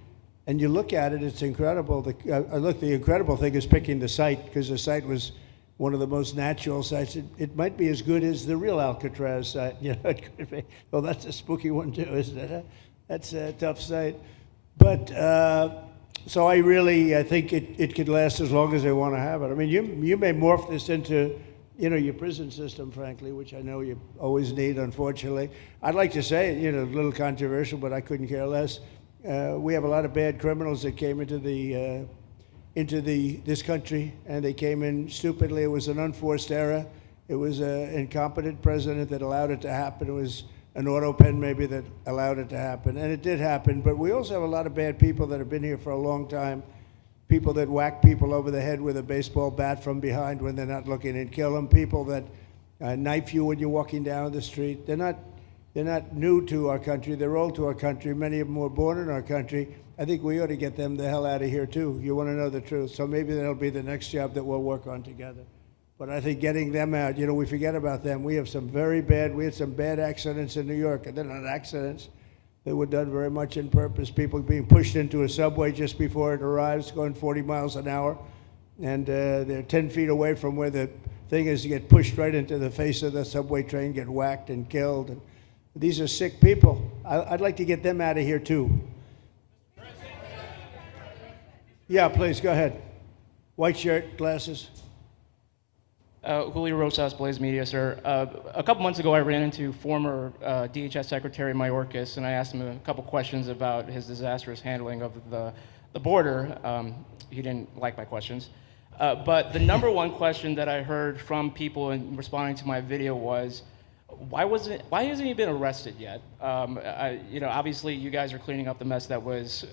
And you look at it, it's incredible. The incredible thing is picking the site, because the site was one of the most natural sites. It might be as good as the real Alcatraz site. You know, it could be. Well, that's a spooky one too, isn't it? Huh? That's a tough site. But so I think it could last as long as they want to have it. I mean, you may morph this into, you know, your prison system, frankly, which I know you always need, unfortunately. I'd like to say, you know, a little controversial, but I couldn't care less. We have a lot of bad criminals that came into this country, and they came in stupidly. It was an unforced error. It was an incompetent president that allowed it to happen. It was an auto pen maybe that allowed it to happen, and it did happen. But we also have a lot of bad people that have been here for a long time, people that whack people over the head with a baseball bat from behind when they're not looking and kill them, people that knife you when you're walking down the street. They're not new to our country. They're old to our country. Many of them were born in our country. I think we ought to get them the hell out of here, too. You want to know the truth. So maybe that'll be the next job that we'll work on together. But I think getting them out, you know, we forget about them. We had some bad accidents in New York. And they're not accidents. They were done very much on purpose. People being pushed into a subway just before it arrives, going 40 miles an hour. And they're 10 feet away from where the thing is. You get pushed right into the face of the subway train, get whacked and killed. And these are sick people. I'd like to get them out of here, too. Yeah, please, go ahead. White shirt, glasses. Julio Rosas, Blaze Media, sir. A couple months ago, I ran into former DHS Secretary Mayorkas, and I asked him a couple questions about his disastrous handling of the border. He didn't like my questions. But the number one question that I heard from people in responding to my video was, why hasn't he been arrested yet? You know, obviously you guys are cleaning up the mess that was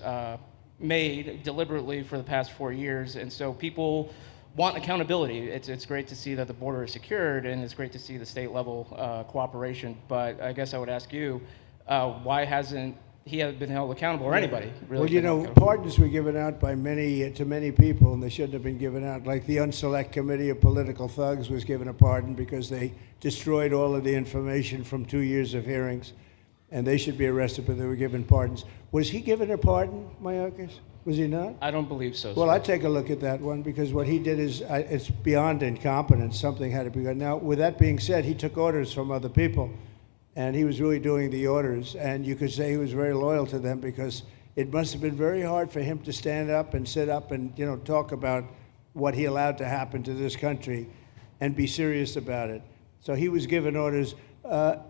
made deliberately for the past 4 years, and so people want accountability. It's great to see that the border is secured, and it's great to see the state level cooperation. But I guess I would ask you, why hasn't he been held accountable, or anybody really? Well, you know, pardons were given out by to many people, and they shouldn't have been given out. Like the Unselect Committee of Political Thugs was given a pardon because they destroyed all of the information from 2 years of hearings. and they should be arrested, but they were given pardons. Was he given a pardon, Mayorkas? Was he not? I don't believe so, Well, sir. I'd take a look at that one, because what he did is, it's beyond incompetence. Something had to be done. Now, with that being said, he took orders from other people, and he was really doing the orders, and you could say he was very loyal to them, because it must have been very hard for him to stand up and sit up and, you know, talk about what he allowed to happen to this country and be serious about it. So he was given orders.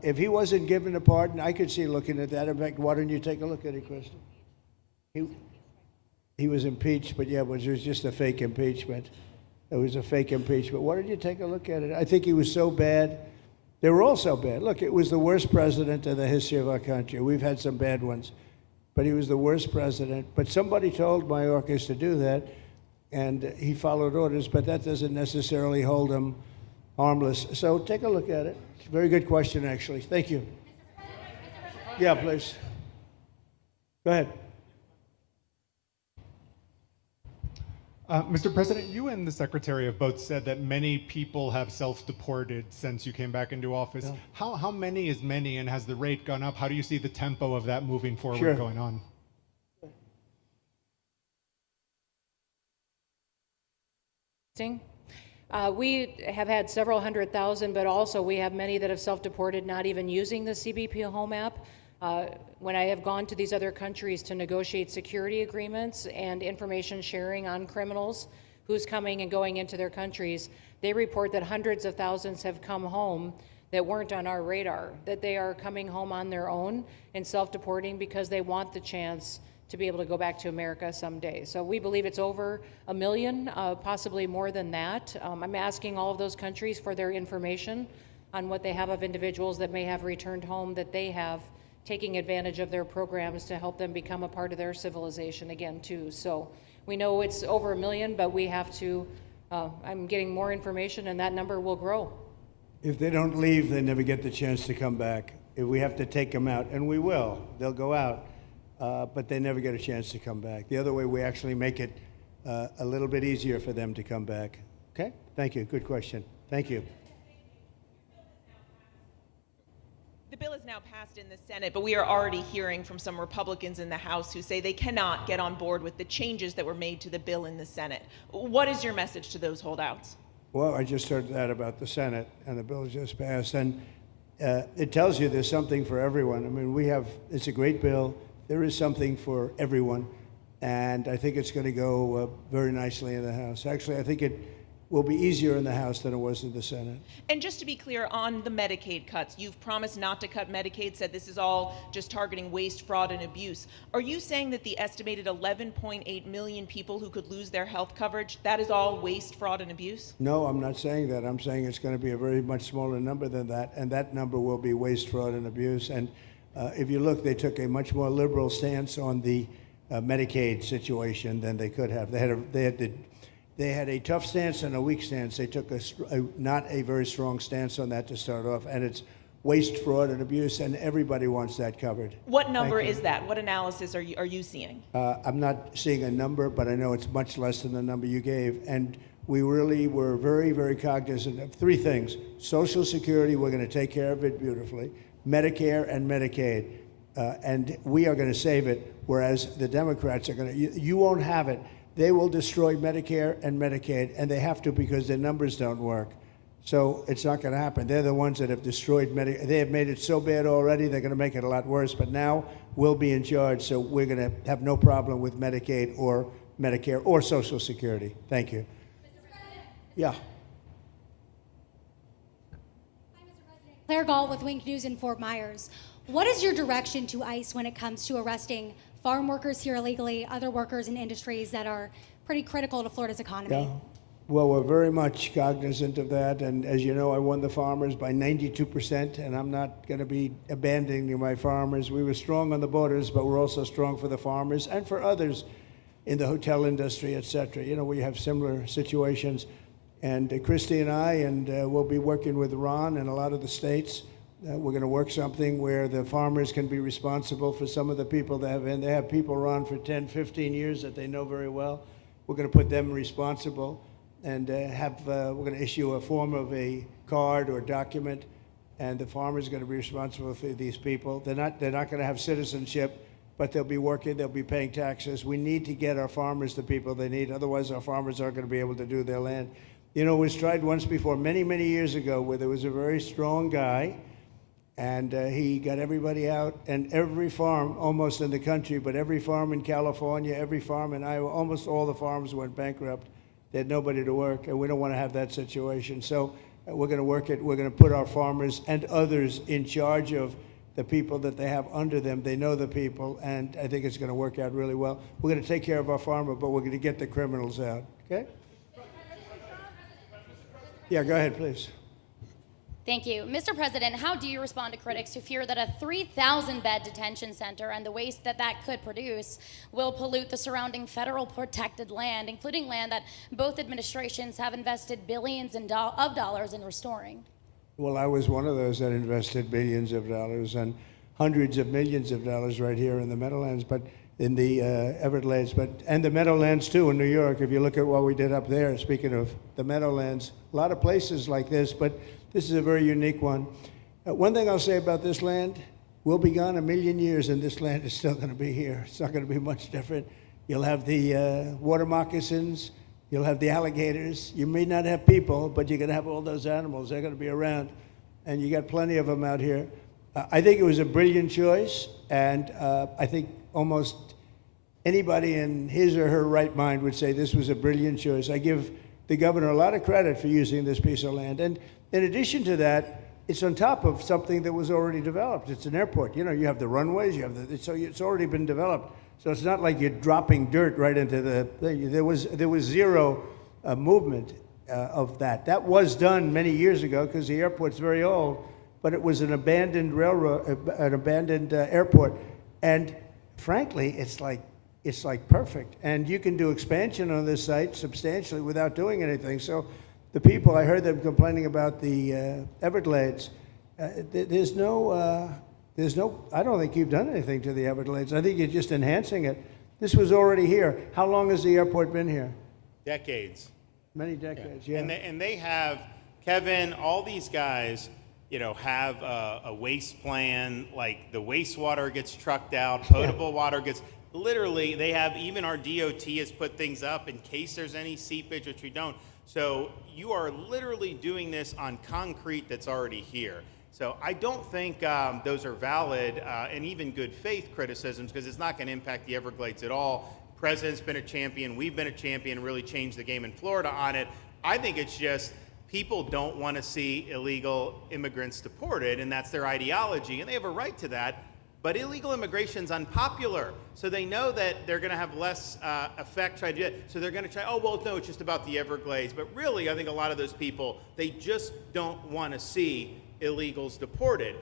If he wasn't given a pardon, I could see looking at that. In fact, why don't you take a look at it, Kristen? He was impeached, but yeah, it was just a fake impeachment. It was a fake impeachment. Why don't you take a look at it? I think he was so bad. They were all so bad. Look, it was the worst president in the history of our country. We've had some bad ones, but he was the worst president. But somebody told Mayorkas to do that, and he followed orders, but that doesn't necessarily hold him harmless. So take a look at it. It's a very good question, actually. Thank you. Yeah, please. Go ahead. Mr. President, you and the Secretary have both said that many people have self-deported since you came back into office. Yeah. How many is many, and has the rate gone up? How do you see the tempo of that moving forward going on? We have had several 100,000, but also we have many that have self-deported not even using the CBP Home app. When I have gone to these other countries to negotiate security agreements and information sharing on criminals, who's coming and going into their countries, they report that hundreds of thousands have come home that weren't on our radar, that they are coming home on their own and self-deporting because they want the chance to be able to go back to America someday. So we believe it's over 1 million, possibly more than that. I'm asking all of those countries for their information on what they have of individuals that may have returned home, that they have taking advantage of their programs to help them become a part of their civilization again too. So we know it's over 1 million, but we have to, I'm getting more information and that number will grow. If they don't leave, they never get the chance to come back. If we have to take them out, and we will, they'll go out, but they never get a chance to come back. The other way, we actually make it a little bit easier for them to come back. Okay? Thank you. Good question. Thank you. The bill is now passed in the Senate, but we are already hearing from some Republicans in the House who say they cannot get on board with the changes that were made to the bill in the Senate. What is your message to those holdouts? Well, I just heard that about the Senate, and the bill just passed, and it tells you there's something for everyone. I mean, it's a great bill. There is something for everyone, and I think it's going to go very nicely in the House. Actually, I think it will be easier in the House than it was in the Senate. And just to be clear, on the Medicaid cuts, you've promised not to cut Medicaid, said this is all just targeting waste, fraud, and abuse. Are you saying that the estimated 11.8 million people who could lose their health coverage, that is all waste, fraud, and abuse? No, I'm not saying that. I'm saying it's going to be a very much smaller number than that, and that number will be waste, fraud, and abuse. And if you look, they took a much more liberal stance on the Medicaid situation than they could have. They had a tough stance and a weak stance. They took not a very strong stance on that to start off, and it's waste, fraud, and abuse, and everybody wants that covered. What number is that? What analysis are you seeing? I'm not seeing a number, but I know it's much less than the number you gave, and we really were very, very cognizant of three things. Social Security, we're going to take care of it beautifully. Medicare and Medicaid, and we are going to save it, whereas the Democrats are going to, you won't have it. They will destroy Medicare and Medicaid, and they have to because their numbers don't work. So it's not going to happen. They're the ones that have destroyed Medicare. They have made it so bad already, they're going to make it a lot worse. But now we'll be in charge, so we're going to have no problem with Medicaid or Medicare or Social Security. Thank you. Yeah. Claire Gall with Wink News in Fort Myers. What is your direction to ICE when it comes to arresting farm workers here illegally, other workers in industries that are pretty critical to Florida's economy? Yeah. Well, we're very much cognizant of that, and as you know, I won the farmers by 92%, and I'm not going to be abandoning my farmers. We were strong on the borders, but we're also strong for the farmers and for others in the hotel industry, et cetera. You know, we have similar situations, and Christy and I, and we'll be working with Ron and a lot of the states. We're going to work something where the farmers can be responsible for some of the people that have, and they have people around for 10, 15 years that they know very well. We're going to put them responsible, and we're going to issue a form of a card or document and the farmer's going to be responsible for these people. They're not going to have citizenship, but they'll be working, they'll be paying taxes. We need to get our farmers the people they need, otherwise our farmers aren't going to be able to do their land. You know, it was tried once before, many, many years ago, where there was a very strong guy, and he got everybody out, and every farm, almost in the country, but every farm in California, every farm in Iowa, almost all the farms went bankrupt. They had nobody to work, and we don't want to have that situation. So we're going to work it. We're going to put our farmers and others in charge of the people that they have under them. They know the people, and I think it's going to work out really well. We're going to take care of our farmer, but we're going to get the criminals out, okay? Yeah, go ahead, please. Thank you. Mr. President, how do you respond to critics who fear that a 3,000-bed detention center and the waste that that could produce will pollute the surrounding federal protected land, including land that both administrations have invested billions of dollars in restoring? Well, I was one of those that invested billions of dollars and hundreds of millions of dollars right here in the Meadowlands, but in the Everglades, and the Meadowlands too in New York. If you look at what we did up there, speaking of the Meadowlands, a lot of places like this, but this is a very unique one. One thing I'll say about this land, we'll be gone a million years and this land is still going to be here. It's not going to be much different. You'll have the water moccasins, you'll have the alligators. You may not have people, but you're going to have all those animals. They're going to be around, and you got plenty of them out here. I think it was a brilliant choice, and I think almost anybody in his or her right mind would say this was a brilliant choice. I give the governor a lot of credit for using this piece of land. And in addition to that, it's on top of something that was already developed. It's an airport. You know, you have the runways, you have so it's already been developed. So it's not like you're dropping dirt right into the thing. There was zero movement of that. That was done many years ago because the airport's very old, but it was an abandoned airport. And frankly, it's like perfect. And you can do expansion on this site substantially without doing anything. So the people, I heard them complaining about the Everglades. There's no, I don't think you've done anything to the Everglades. I think you're just enhancing it. This was already here. How long has the airport been here? Decades. Many decades, yeah. And they have, Kevin, all these guys, you know, have a waste plan, like the wastewater gets trucked out, potable water gets, literally, they have, even our DOT has put things up in case there's any seepage, which we don't. So you are literally doing this on concrete that's already here. So I don't think those are valid and even good faith criticisms, because it's not going to impact the Everglades at all. President's been a champion, we've been a champion, really changed the game in Florida on it. I think it's just people don't want to see illegal immigrants deported, and that's their ideology, and they have a right to that. But illegal immigration's unpopular, so they know that they're going to have less effect trying to do it. So they're going to try, oh, well, no, it's just about the Everglades. But really, I think a lot of those people, they just don't want to see illegals deported.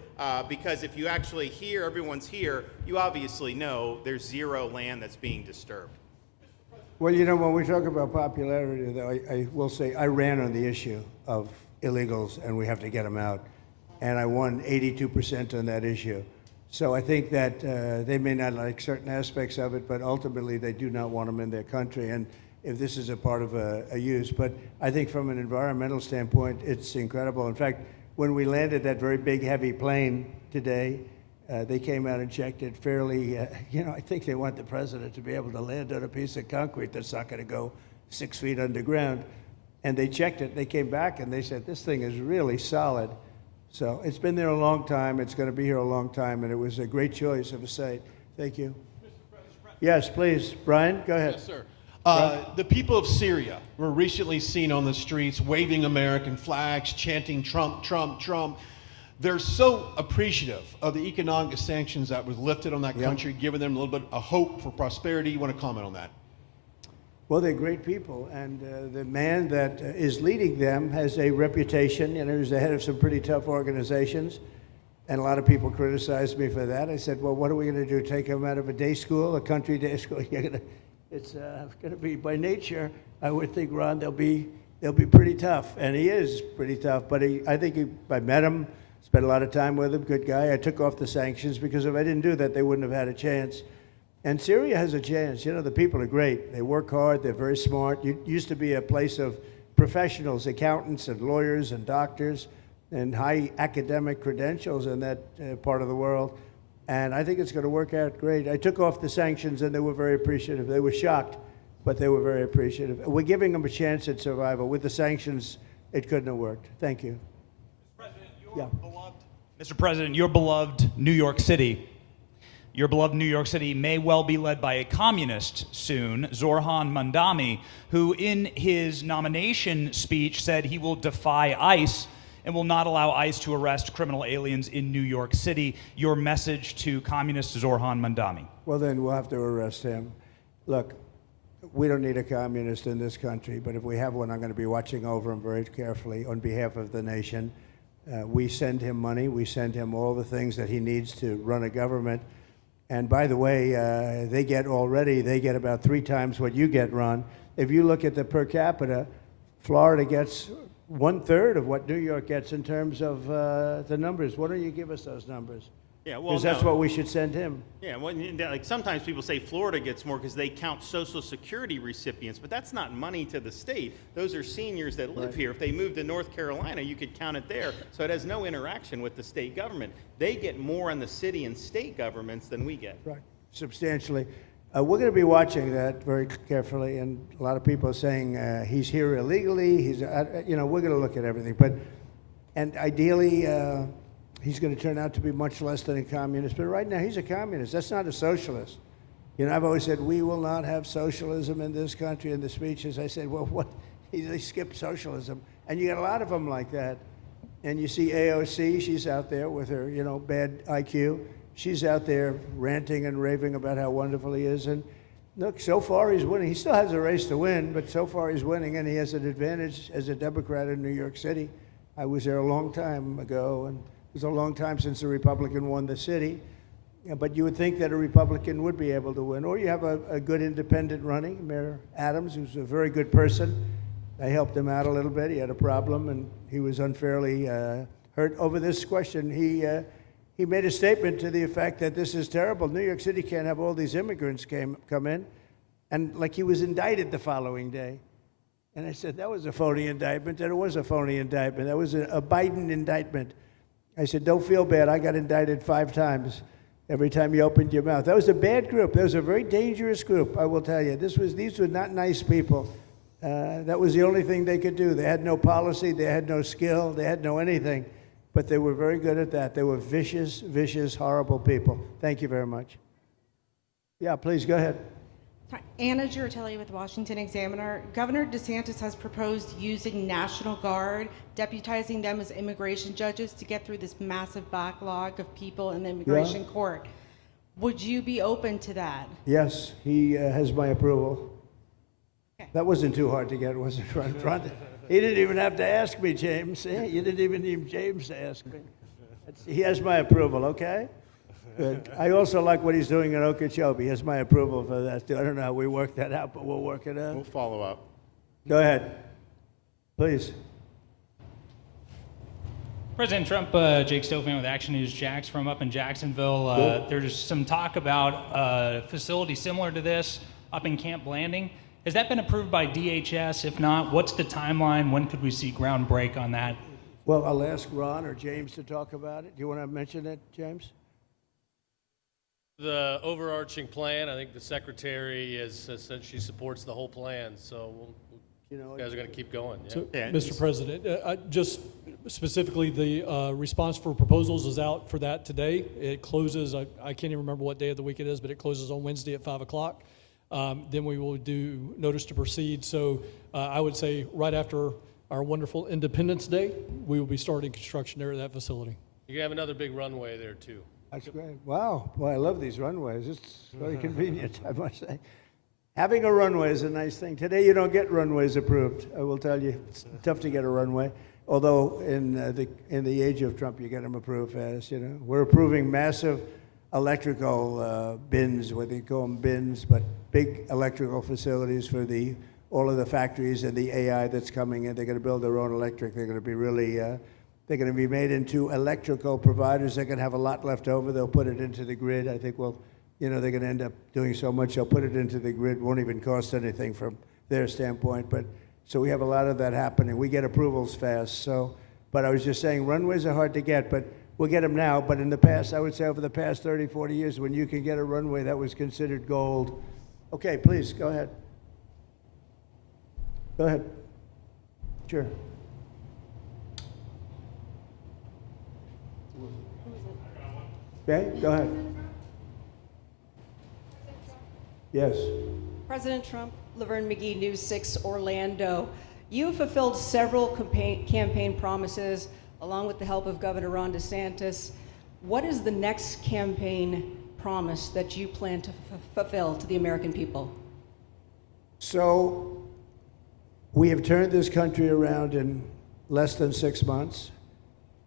Because if you actually hear, everyone's here, you obviously know there's zero land that's being disturbed. Well, you know, when we talk about popularity, though, I will say I ran on the issue of illegals, and we have to get them out. And I won 82% on that issue. So I think that they may not like certain aspects of it, but ultimately they do not want them in their country. And if this is a part of a use, but I think from an environmental standpoint, it's incredible. In fact, when we landed that very big, heavy plane today, they came out and checked it fairly. You know, I think they want the president to be able to land on a piece of concrete that's not going to go 6 feet underground. And they checked it. They came back and they said, this thing is really solid. So it's been there a long time. It's going to be here a long time, and it was a great choice of a site. Thank you. Yes, please. Brian, go ahead. Yes, sir. The people of Syria were recently seen on the streets waving American flags, chanting Trump, Trump, Trump. They're so appreciative of the economic sanctions that was lifted on that country, giving them a little bit of hope for prosperity. You want to comment on that? Well, they're great people, and the man that is leading them has a reputation. You know, he's the head of some pretty tough organizations, and a lot of people criticized me for that. I said, well, what are we going to do, take him out of a day school, a country day school? It's going to be, by nature, I would think, Ron, they'll be pretty tough, and he is pretty tough, but I met him, spent a lot of time with him, good guy. I took off the sanctions because if I didn't do that, they wouldn't have had a chance. And Syria has a chance. You know, the people are great. They work hard. They're very smart. It used to be a place of professionals, accountants and lawyers and doctors. and high academic credentials in that part of the world. And I think it's going to work out great. I took off the sanctions, and they were very appreciative. They were shocked, but they were very appreciative. We're giving them a chance at survival. With the sanctions, it couldn't have worked. Thank you. Mr. President, your beloved New York City. Your beloved New York City may well be led by a communist soon, Zorhan Mandami, who in his nomination speech said he will defy ICE and will not allow ICE to arrest criminal aliens in New York City. Your message to communist Zorhan Mandami. Well, then we'll have to arrest him. Look, we don't need a communist in this country, but if we have one, I'm going to be watching over him very carefully on behalf of the nation. We send him money. We send him all the things that he needs to run a government. And by the way, they get about 3 times what you get, Ron. If you look at the per capita, Florida gets 1/3 of what New York gets in terms of the numbers. Why don't you give us those numbers? Yeah, well, because that's what we should send him. Yeah, well, like sometimes people say Florida gets more because they count Social Security recipients, but that's not money to the state. Those are seniors that live here. If they moved to North Carolina, you could count it there. So it has no interaction with the state government. They get more on the city and state governments than we get. Right, substantially. We're going to be watching that very carefully, and a lot of people are saying he's here illegally. He's, we're going to look at everything, and ideally. He's going to turn out to be much less than a communist. But right now, he's a communist. That's not a socialist. I've always said, we will not have socialism in this country. In the speeches, I said, well, what? They skipped socialism. And you got a lot of them like that. And you see AOC, she's out there with her, bad IQ. She's out there ranting and raving about how wonderful he is. And look, so far he's winning. He still has a race to win, but so far he's winning, and he has an advantage as a Democrat in New York City. I was there a long time ago, and it was a long time since a Republican won the city, but you would think that a Republican would be able to win. Or you have a good independent running, Mayor Adams, who's a very good person. I helped him out a little bit. He had a problem, and he was unfairly hurt over this question. He made a statement to the effect that this is terrible. New York City can't have all these immigrants come in, and like he was indicted the following day. And I said, that was a phony indictment, and it was a phony indictment. That was a Biden indictment. I said, don't feel bad. I got indicted 5 times every time you opened your mouth. That was a bad group. That was a very dangerous group, I will tell you. These were not nice people. That was the only thing they could do. They had no policy. They had no skill. They had no anything. But they were very good at that. They were vicious, vicious, horrible people. Thank you very much. Yeah, please, go ahead. Anna Giratelli with the Washington Examiner. Governor DeSantis has proposed using National Guard, deputizing them as immigration judges to get through this massive backlog of people in the immigration court. Would you be open to that? Yes, he has my approval. Okay. That wasn't too hard to get, was it, Ron? He didn't even have to ask me, James. You didn't even need James to ask me. He has my approval, okay? Good. I also like what he's doing in Ochopee. He has my approval for that, too. I don't know how we work that out, but we'll work it out. We'll follow up. Go ahead. Please. President Trump, Jake Stofan with Action News Jax from up in Jacksonville. There's some talk about a facility similar to this up in Camp Blanding. Has that been approved by DHS? If not, what's the timeline? When could we see ground break on that? Well, I'll ask Ron or James to talk about it. Do you want to mention it, James? The overarching plan, I think the secretary has said she supports the whole plan, so you guys are going to keep going. Yeah. So, Mr. President, just specifically, the response for proposals is out for that today. It closes, I can't even remember what day of the week it is, but it closes on Wednesday at 5 o'clock. Then we will do notice to proceed. So I would say right after our wonderful Independence Day, we will be starting construction there at that facility. You're going to have another big runway there, too. That's great. Wow. Boy, I love these runways. It's very convenient, I must say. Having a runway is a nice thing. Today, you don't get runways approved. I will tell you, it's tough to get a runway. Although in the age of Trump, you get them approved fast. We're approving massive electrical bins, what they call them bins, but big electrical facilities for all of the factories and the AI that's coming in. They're going to build their own electric. They're going to be really. They're going to be made into electrical providers. They're going to have a lot left over. They'll put it into the grid. I think, they're going to end up doing so much. They'll put it into the grid. Won't even cost anything from their standpoint. But so we have a lot of that happening. We get approvals fast. So But I was just saying, runways are hard to get, but we'll get them now. But in the past, I would say over the past 30, 40 years, when you can get a runway, that was considered gold. Okay, please, go ahead. Go ahead. Sure. Okay, go ahead. Yes. President Trump, Laverne McGee, News 6, Orlando. You fulfilled several campaign promises along with the help of Governor Ron DeSantis. What is the next campaign promise that you plan to fulfill to the American people? So we have turned this country around in less than 6 months.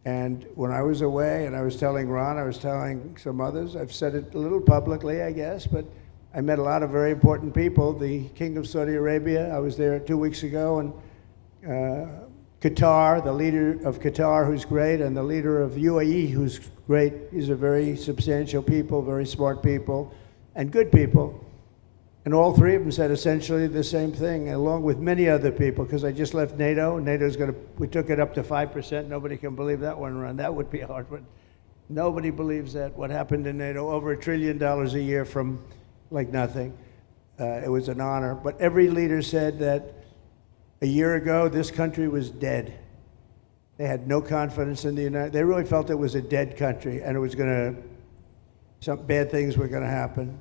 And when I was away, and I was telling Ron, I was telling some others, I've said it a little publicly, I guess, but I met a lot of very important people. The King of Saudi Arabia, I was there 2 weeks ago, and Qatar, the leader of Qatar, who's great, and the leader of UAE, who's great. These are very substantial people, very smart people, and good people. And all three of them said essentially the same thing, along with many other people, because I just left NATO. NATO's we took it up to 5%. Nobody can believe that one run. That would be a hard one. Nobody believes that, what happened in NATO, over $1 trillion a year from like nothing. It was an honor. But every leader said that a year ago, this country was dead. They had no confidence in the United. They really felt it was a dead country, and it was some bad things were going to happen.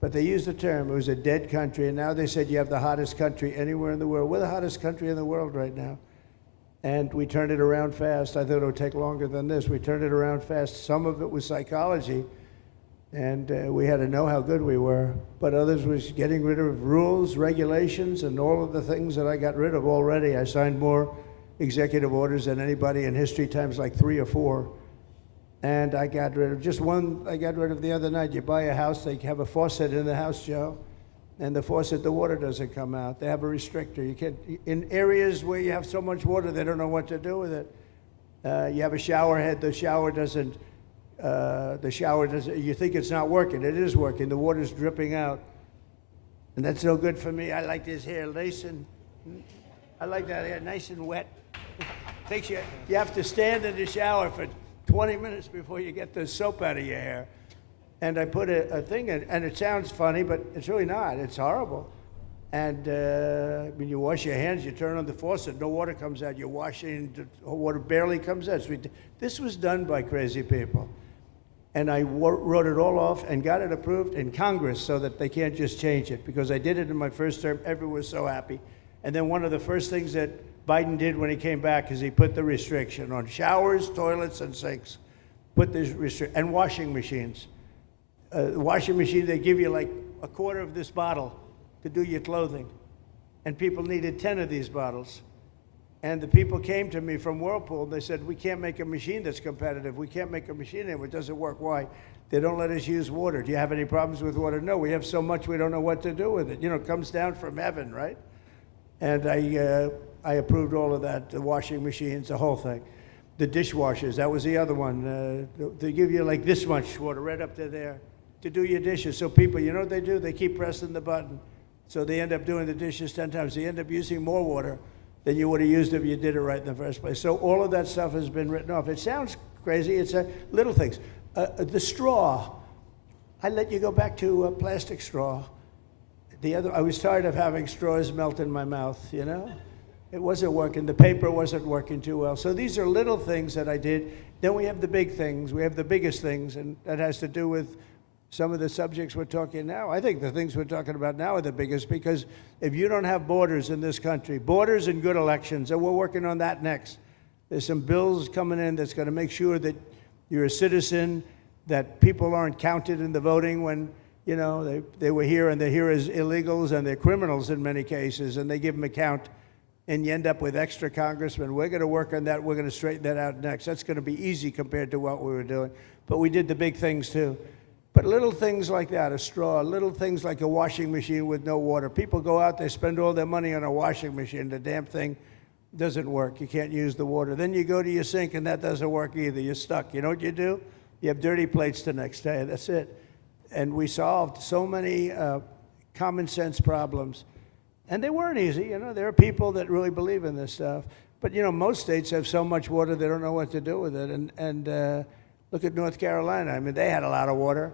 But they used the term, it was a dead country, and now they said you have the hottest country anywhere in the world. We're the hottest country in the world right now. And we turned it around fast. I thought it would take longer than this. We turned it around fast. Some of it was psychology, and we had to know how good we were. But others was getting rid of rules, regulations, and all of the things that I got rid of already. I signed more executive orders than anybody in history, times like 3 or 4. And I got rid of just one. I got rid of the other night. You buy a house, they have a faucet in the house, Joe, and the faucet, the water doesn't come out. They have a restrictor. You can't, in areas where you have so much water, they don't know what to do with it. You have a shower head, the shower doesn't, you think it's not working. It is working. The water's dripping out. And that's no good for me. I like this hair nice and, I like that hair nice and wet. Takes you have to stand in the shower for 20 minutes before you get the soap out of your hair. And I put a thing in, and it sounds funny, but it's really not. It's horrible. And when you wash your hands, you turn on the faucet, no water comes out. You're washing, the water barely comes out. This was done by crazy people. And I wrote it all off and got it approved in Congress so that they can't just change it, because I did it in my first term. Everyone was so happy. And then one of the first things that Biden did when he came back is he put the restriction on showers, toilets, and sinks. Put this restriction, and washing machines. Washing machine, they give you like a quarter of this bottle to do your clothing. And people needed 10 of these bottles. And the people came to me from Whirlpool, and they said, we can't make a machine that's competitive. We can't make a machine anymore. It doesn't work. Why? They don't let us use water. Do you have any problems with water? No, we have so much we don't know what to do with it. You know, it comes down from heaven, right? And I approved all of that, the washing machines, the whole thing. The dishwashers, that was the other one. They give you like this much water right up to there to do your dishes. So people, you know what they do? They keep pressing the button. So they end up doing the dishes 10 times. They end up using more water than you would have used if you did it right in the first place. So all of that stuff has been written off. It sounds crazy. It's little things. The straw, I let you go back to a plastic straw. I was tired of having straws melt in my mouth, you know? It wasn't working. The paper wasn't working too well. So these are little things that I did. Then we have the big things. We have the biggest things, and that has to do with some of the subjects we're talking now. I think the things we're talking about now are the biggest, because if you don't have borders in this country, borders and good elections, and we're working on that next. There's some bills coming in that's going to make sure that you're a citizen, that people aren't counted in the voting when, you know, they were here and they're here as illegals and they're criminals in many cases, and they give them a count. And you end up with extra congressmen. We're going to work on that. We're going to straighten that out next. That's going to be easy compared to what we were doing. But we did the big things, too. But little things like that, a straw, little things like a washing machine with no water. People go out, they spend all their money on a washing machine. The damn thing doesn't work. You can't use the water. Then you go to your sink, and that doesn't work either. You're stuck. You know what you do? You have dirty plates the next day. That's it. And we solved so many common sense problems. And they weren't easy, you know. There are people that really believe in this stuff. But you know, most states have so much water they don't know what to do with it. And look at North Carolina. I mean, they had a lot of water,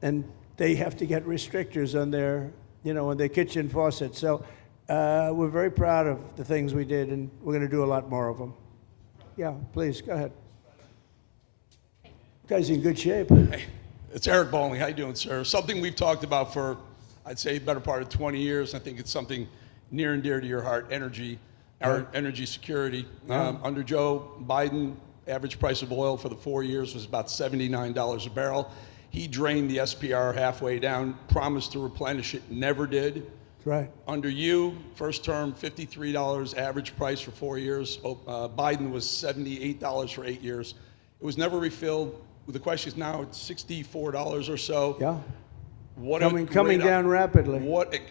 and they have to get restrictors on their, you know, on their kitchen faucets. So we're very proud of the things we did, and we're going to do a lot more of them. Yeah, please go ahead. Guy's in good shape. Hey, it's Eric Bowling. How you doing, sir? Something we've talked about for, I'd say, better part of 20 years. I think it's something near and dear to your heart, energy, our energy security. Yeah. Under Joe Biden, average price of oil for the 4 years was about $79 a barrel. He drained the SPR halfway down, promised to replenish it, never did. Right. Under you, first term, $53 average price for 4 years. Biden was $78 for 8 years. It was never refilled. The question is now it's $64 or so. Yeah. What coming down rapidly.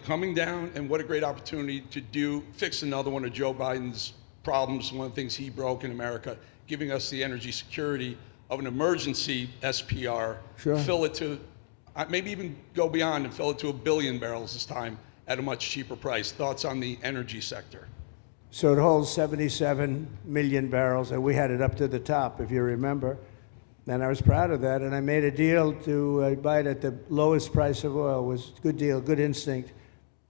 Coming down, and what a great opportunity to fix another one of Joe Biden's problems, one of the things he broke in America, giving us the energy security of an emergency SPR, Sure. fill it to, maybe even go beyond and fill it to 1 billion barrels this time at a much cheaper price. Thoughts on the energy sector? So it holds 77 million barrels, and we had it up to the top, if you remember. And I was proud of that, and I made a deal to buy it at the lowest price of oil. It was a good deal, good instinct.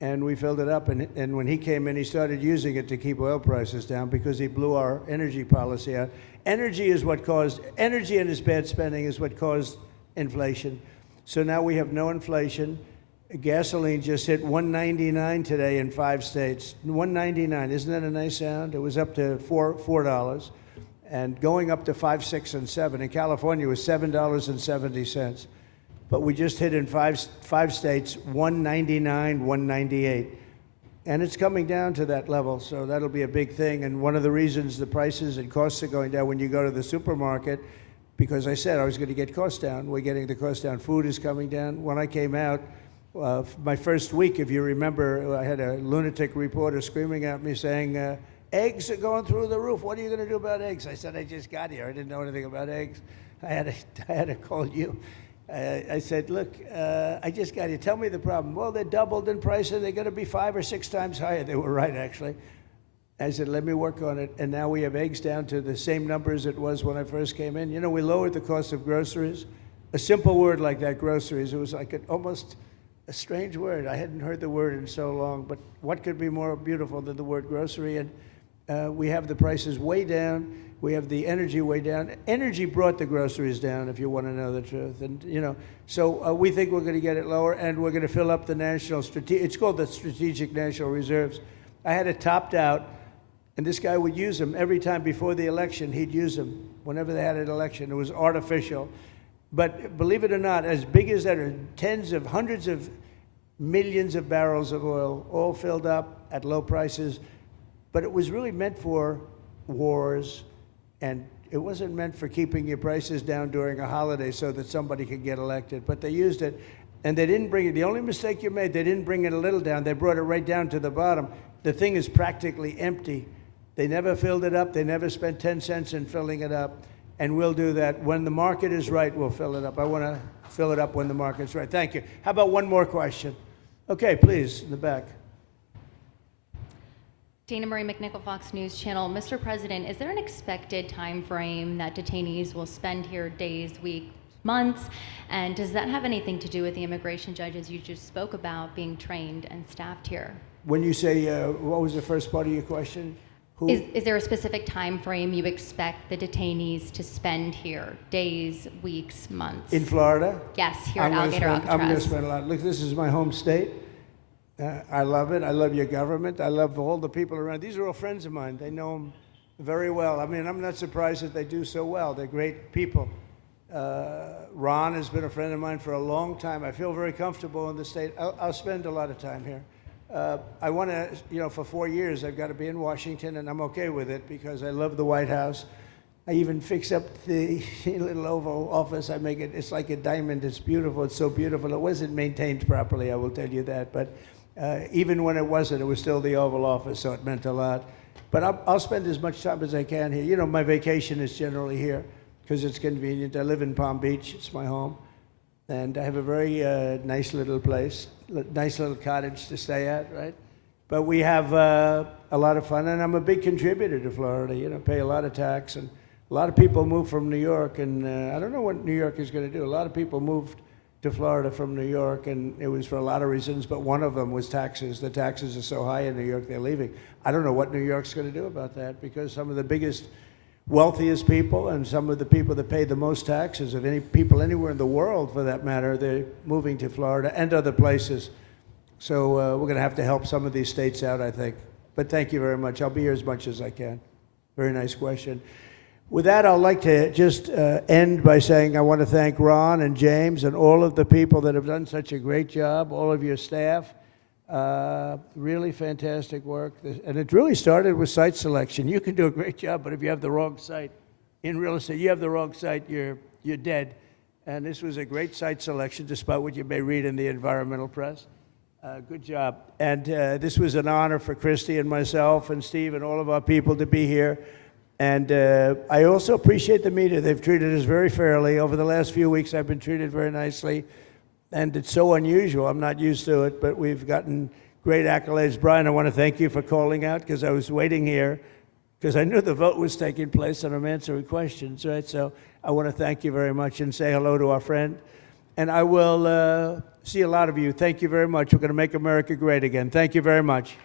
And we filled it up, and when he came in, he started using it to keep oil prices down because he blew our energy policy out. Energy and his bad spending is what caused inflation. So now we have no inflation. Gasoline just hit $1.99 today in 5 states. $1.99, isn't that a nice sound? It was up to $4. And going up to 5, 6, and 7. In California, it was $7.70. But we just hit in five states, $1.99, $1.98. And it's coming down to that level, so that'll be a big thing. And one of the reasons the prices and costs are going down when you go to the supermarket, because I said I was going to get costs down. We're getting the costs down. Food is coming down. When I came out, my first week, if you remember, I had a lunatic reporter screaming at me saying, eggs are going through the roof. What are you going to do about eggs? I said, I just got here. I didn't know anything about eggs. I had to call you. I said, look, I just got here. Tell me the problem. Well, they doubled in price, and they're going to be 5 or 6 times higher. They were right, actually. I said, let me work on it. And now we have eggs down to the same numbers it was when I first came in. You know, we lowered the cost of groceries. A simple word like that, groceries, it was like almost a strange word. I hadn't heard the word in so long, but what could be more beautiful than the word grocery? And we have the prices way down. We have the energy way down. Energy brought the groceries down, if you want to know the truth. And, you know, so we think we're going to get it lower, and we're going to fill up the it's called the Strategic National Reserves. I had it topped out, and this guy would use them every time before the election. He'd use them whenever they had an election. It was artificial. But believe it or not, as big as that are hundreds of millions of barrels of oil, all filled up at low prices. But it was really meant for wars, and it wasn't meant for keeping your prices down during a holiday so that somebody could get elected. But they used it, and they didn't bring it. The only mistake you made, they didn't bring it a little down. They brought it right down to the bottom. The thing is practically empty. They never filled it up. They never spent 10 cents in filling it up. And we'll do that. When the market is right, we'll fill it up. I want to fill it up when the market's right. Thank you. How about one more question? Okay, please, in the back. Dana Marie McNichol, Fox News Channel. Mr. President, is there an expected time frame that detainees will spend here, days, weeks, months? And does that have anything to do with the immigration judges you just spoke about being trained and staffed here? When you say, what was the first part of your question? Is there a specific time frame you expect the detainees to spend here, days, weeks, months? In Florida? Yes, here at Alligator, Alcatraz. I'm going to spend a lot. Look, this is my home state. I love it. I love your government. I love all the people around. These are all friends of mine. They know them very well. I mean, I'm not surprised that they do so well. They're great people. Ron has been a friend of mine for a long time. I feel very comfortable in the state. I'll spend a lot of time here. I want to, you know, for 4 years, I've got to be in Washington, and I'm okay with it because I love the White House. I even fix up the little Oval Office. I make it, it's like a diamond. It's beautiful. It's so beautiful. It wasn't maintained properly, I will tell you that. But even when it wasn't, it was still the Oval Office, so it meant a lot. But I'll spend as much time as I can here. You know, my vacation is generally here because it's convenient. I live in Palm Beach. It's my home. And I have a very nice little place, nice little cottage to stay at, right? But we have a lot of fun, and I'm a big contributor to Florida. You know, pay a lot of tax, and a lot of people move from New York, and I don't know what New York is going to do. A lot of people moved to Florida from New York, and it was for a lot of reasons, but one of them was taxes. The taxes are so high in New York, they're leaving. I don't know what New York's going to do about that, because some of the biggest, wealthiest people and some of the people that pay the most taxes of any people anywhere in the world, for that matter, they're moving to Florida and other places. So we're going to have to help some of these states out, I think. But thank you very much. I'll be here as much as I can. Very nice question. With that, I'd like to just end by saying I want to thank Ron and James and all of the people that have done such a great job, all of your staff. Really fantastic work. And it really started with site selection. You can do a great job, but if you have the wrong site in real estate, you have the wrong site, you're dead. And this was a great site selection, despite what you may read in the environmental press. Good job. And this was an honor for Christy and myself and Steve and all of our people to be here. And I also appreciate the media. They've treated us very fairly. Over the last few weeks, I've been treated very nicely. And it's so unusual. I'm not used to it, but we've gotten great accolades. Brian, I want to thank you for calling out, because I was waiting here, because I knew the vote was taking place and I'm answering questions, right? So I want to thank you very much and say hello to our friend. And I will see a lot of you. Thank you very much. We're going to make America great again. Thank you very much.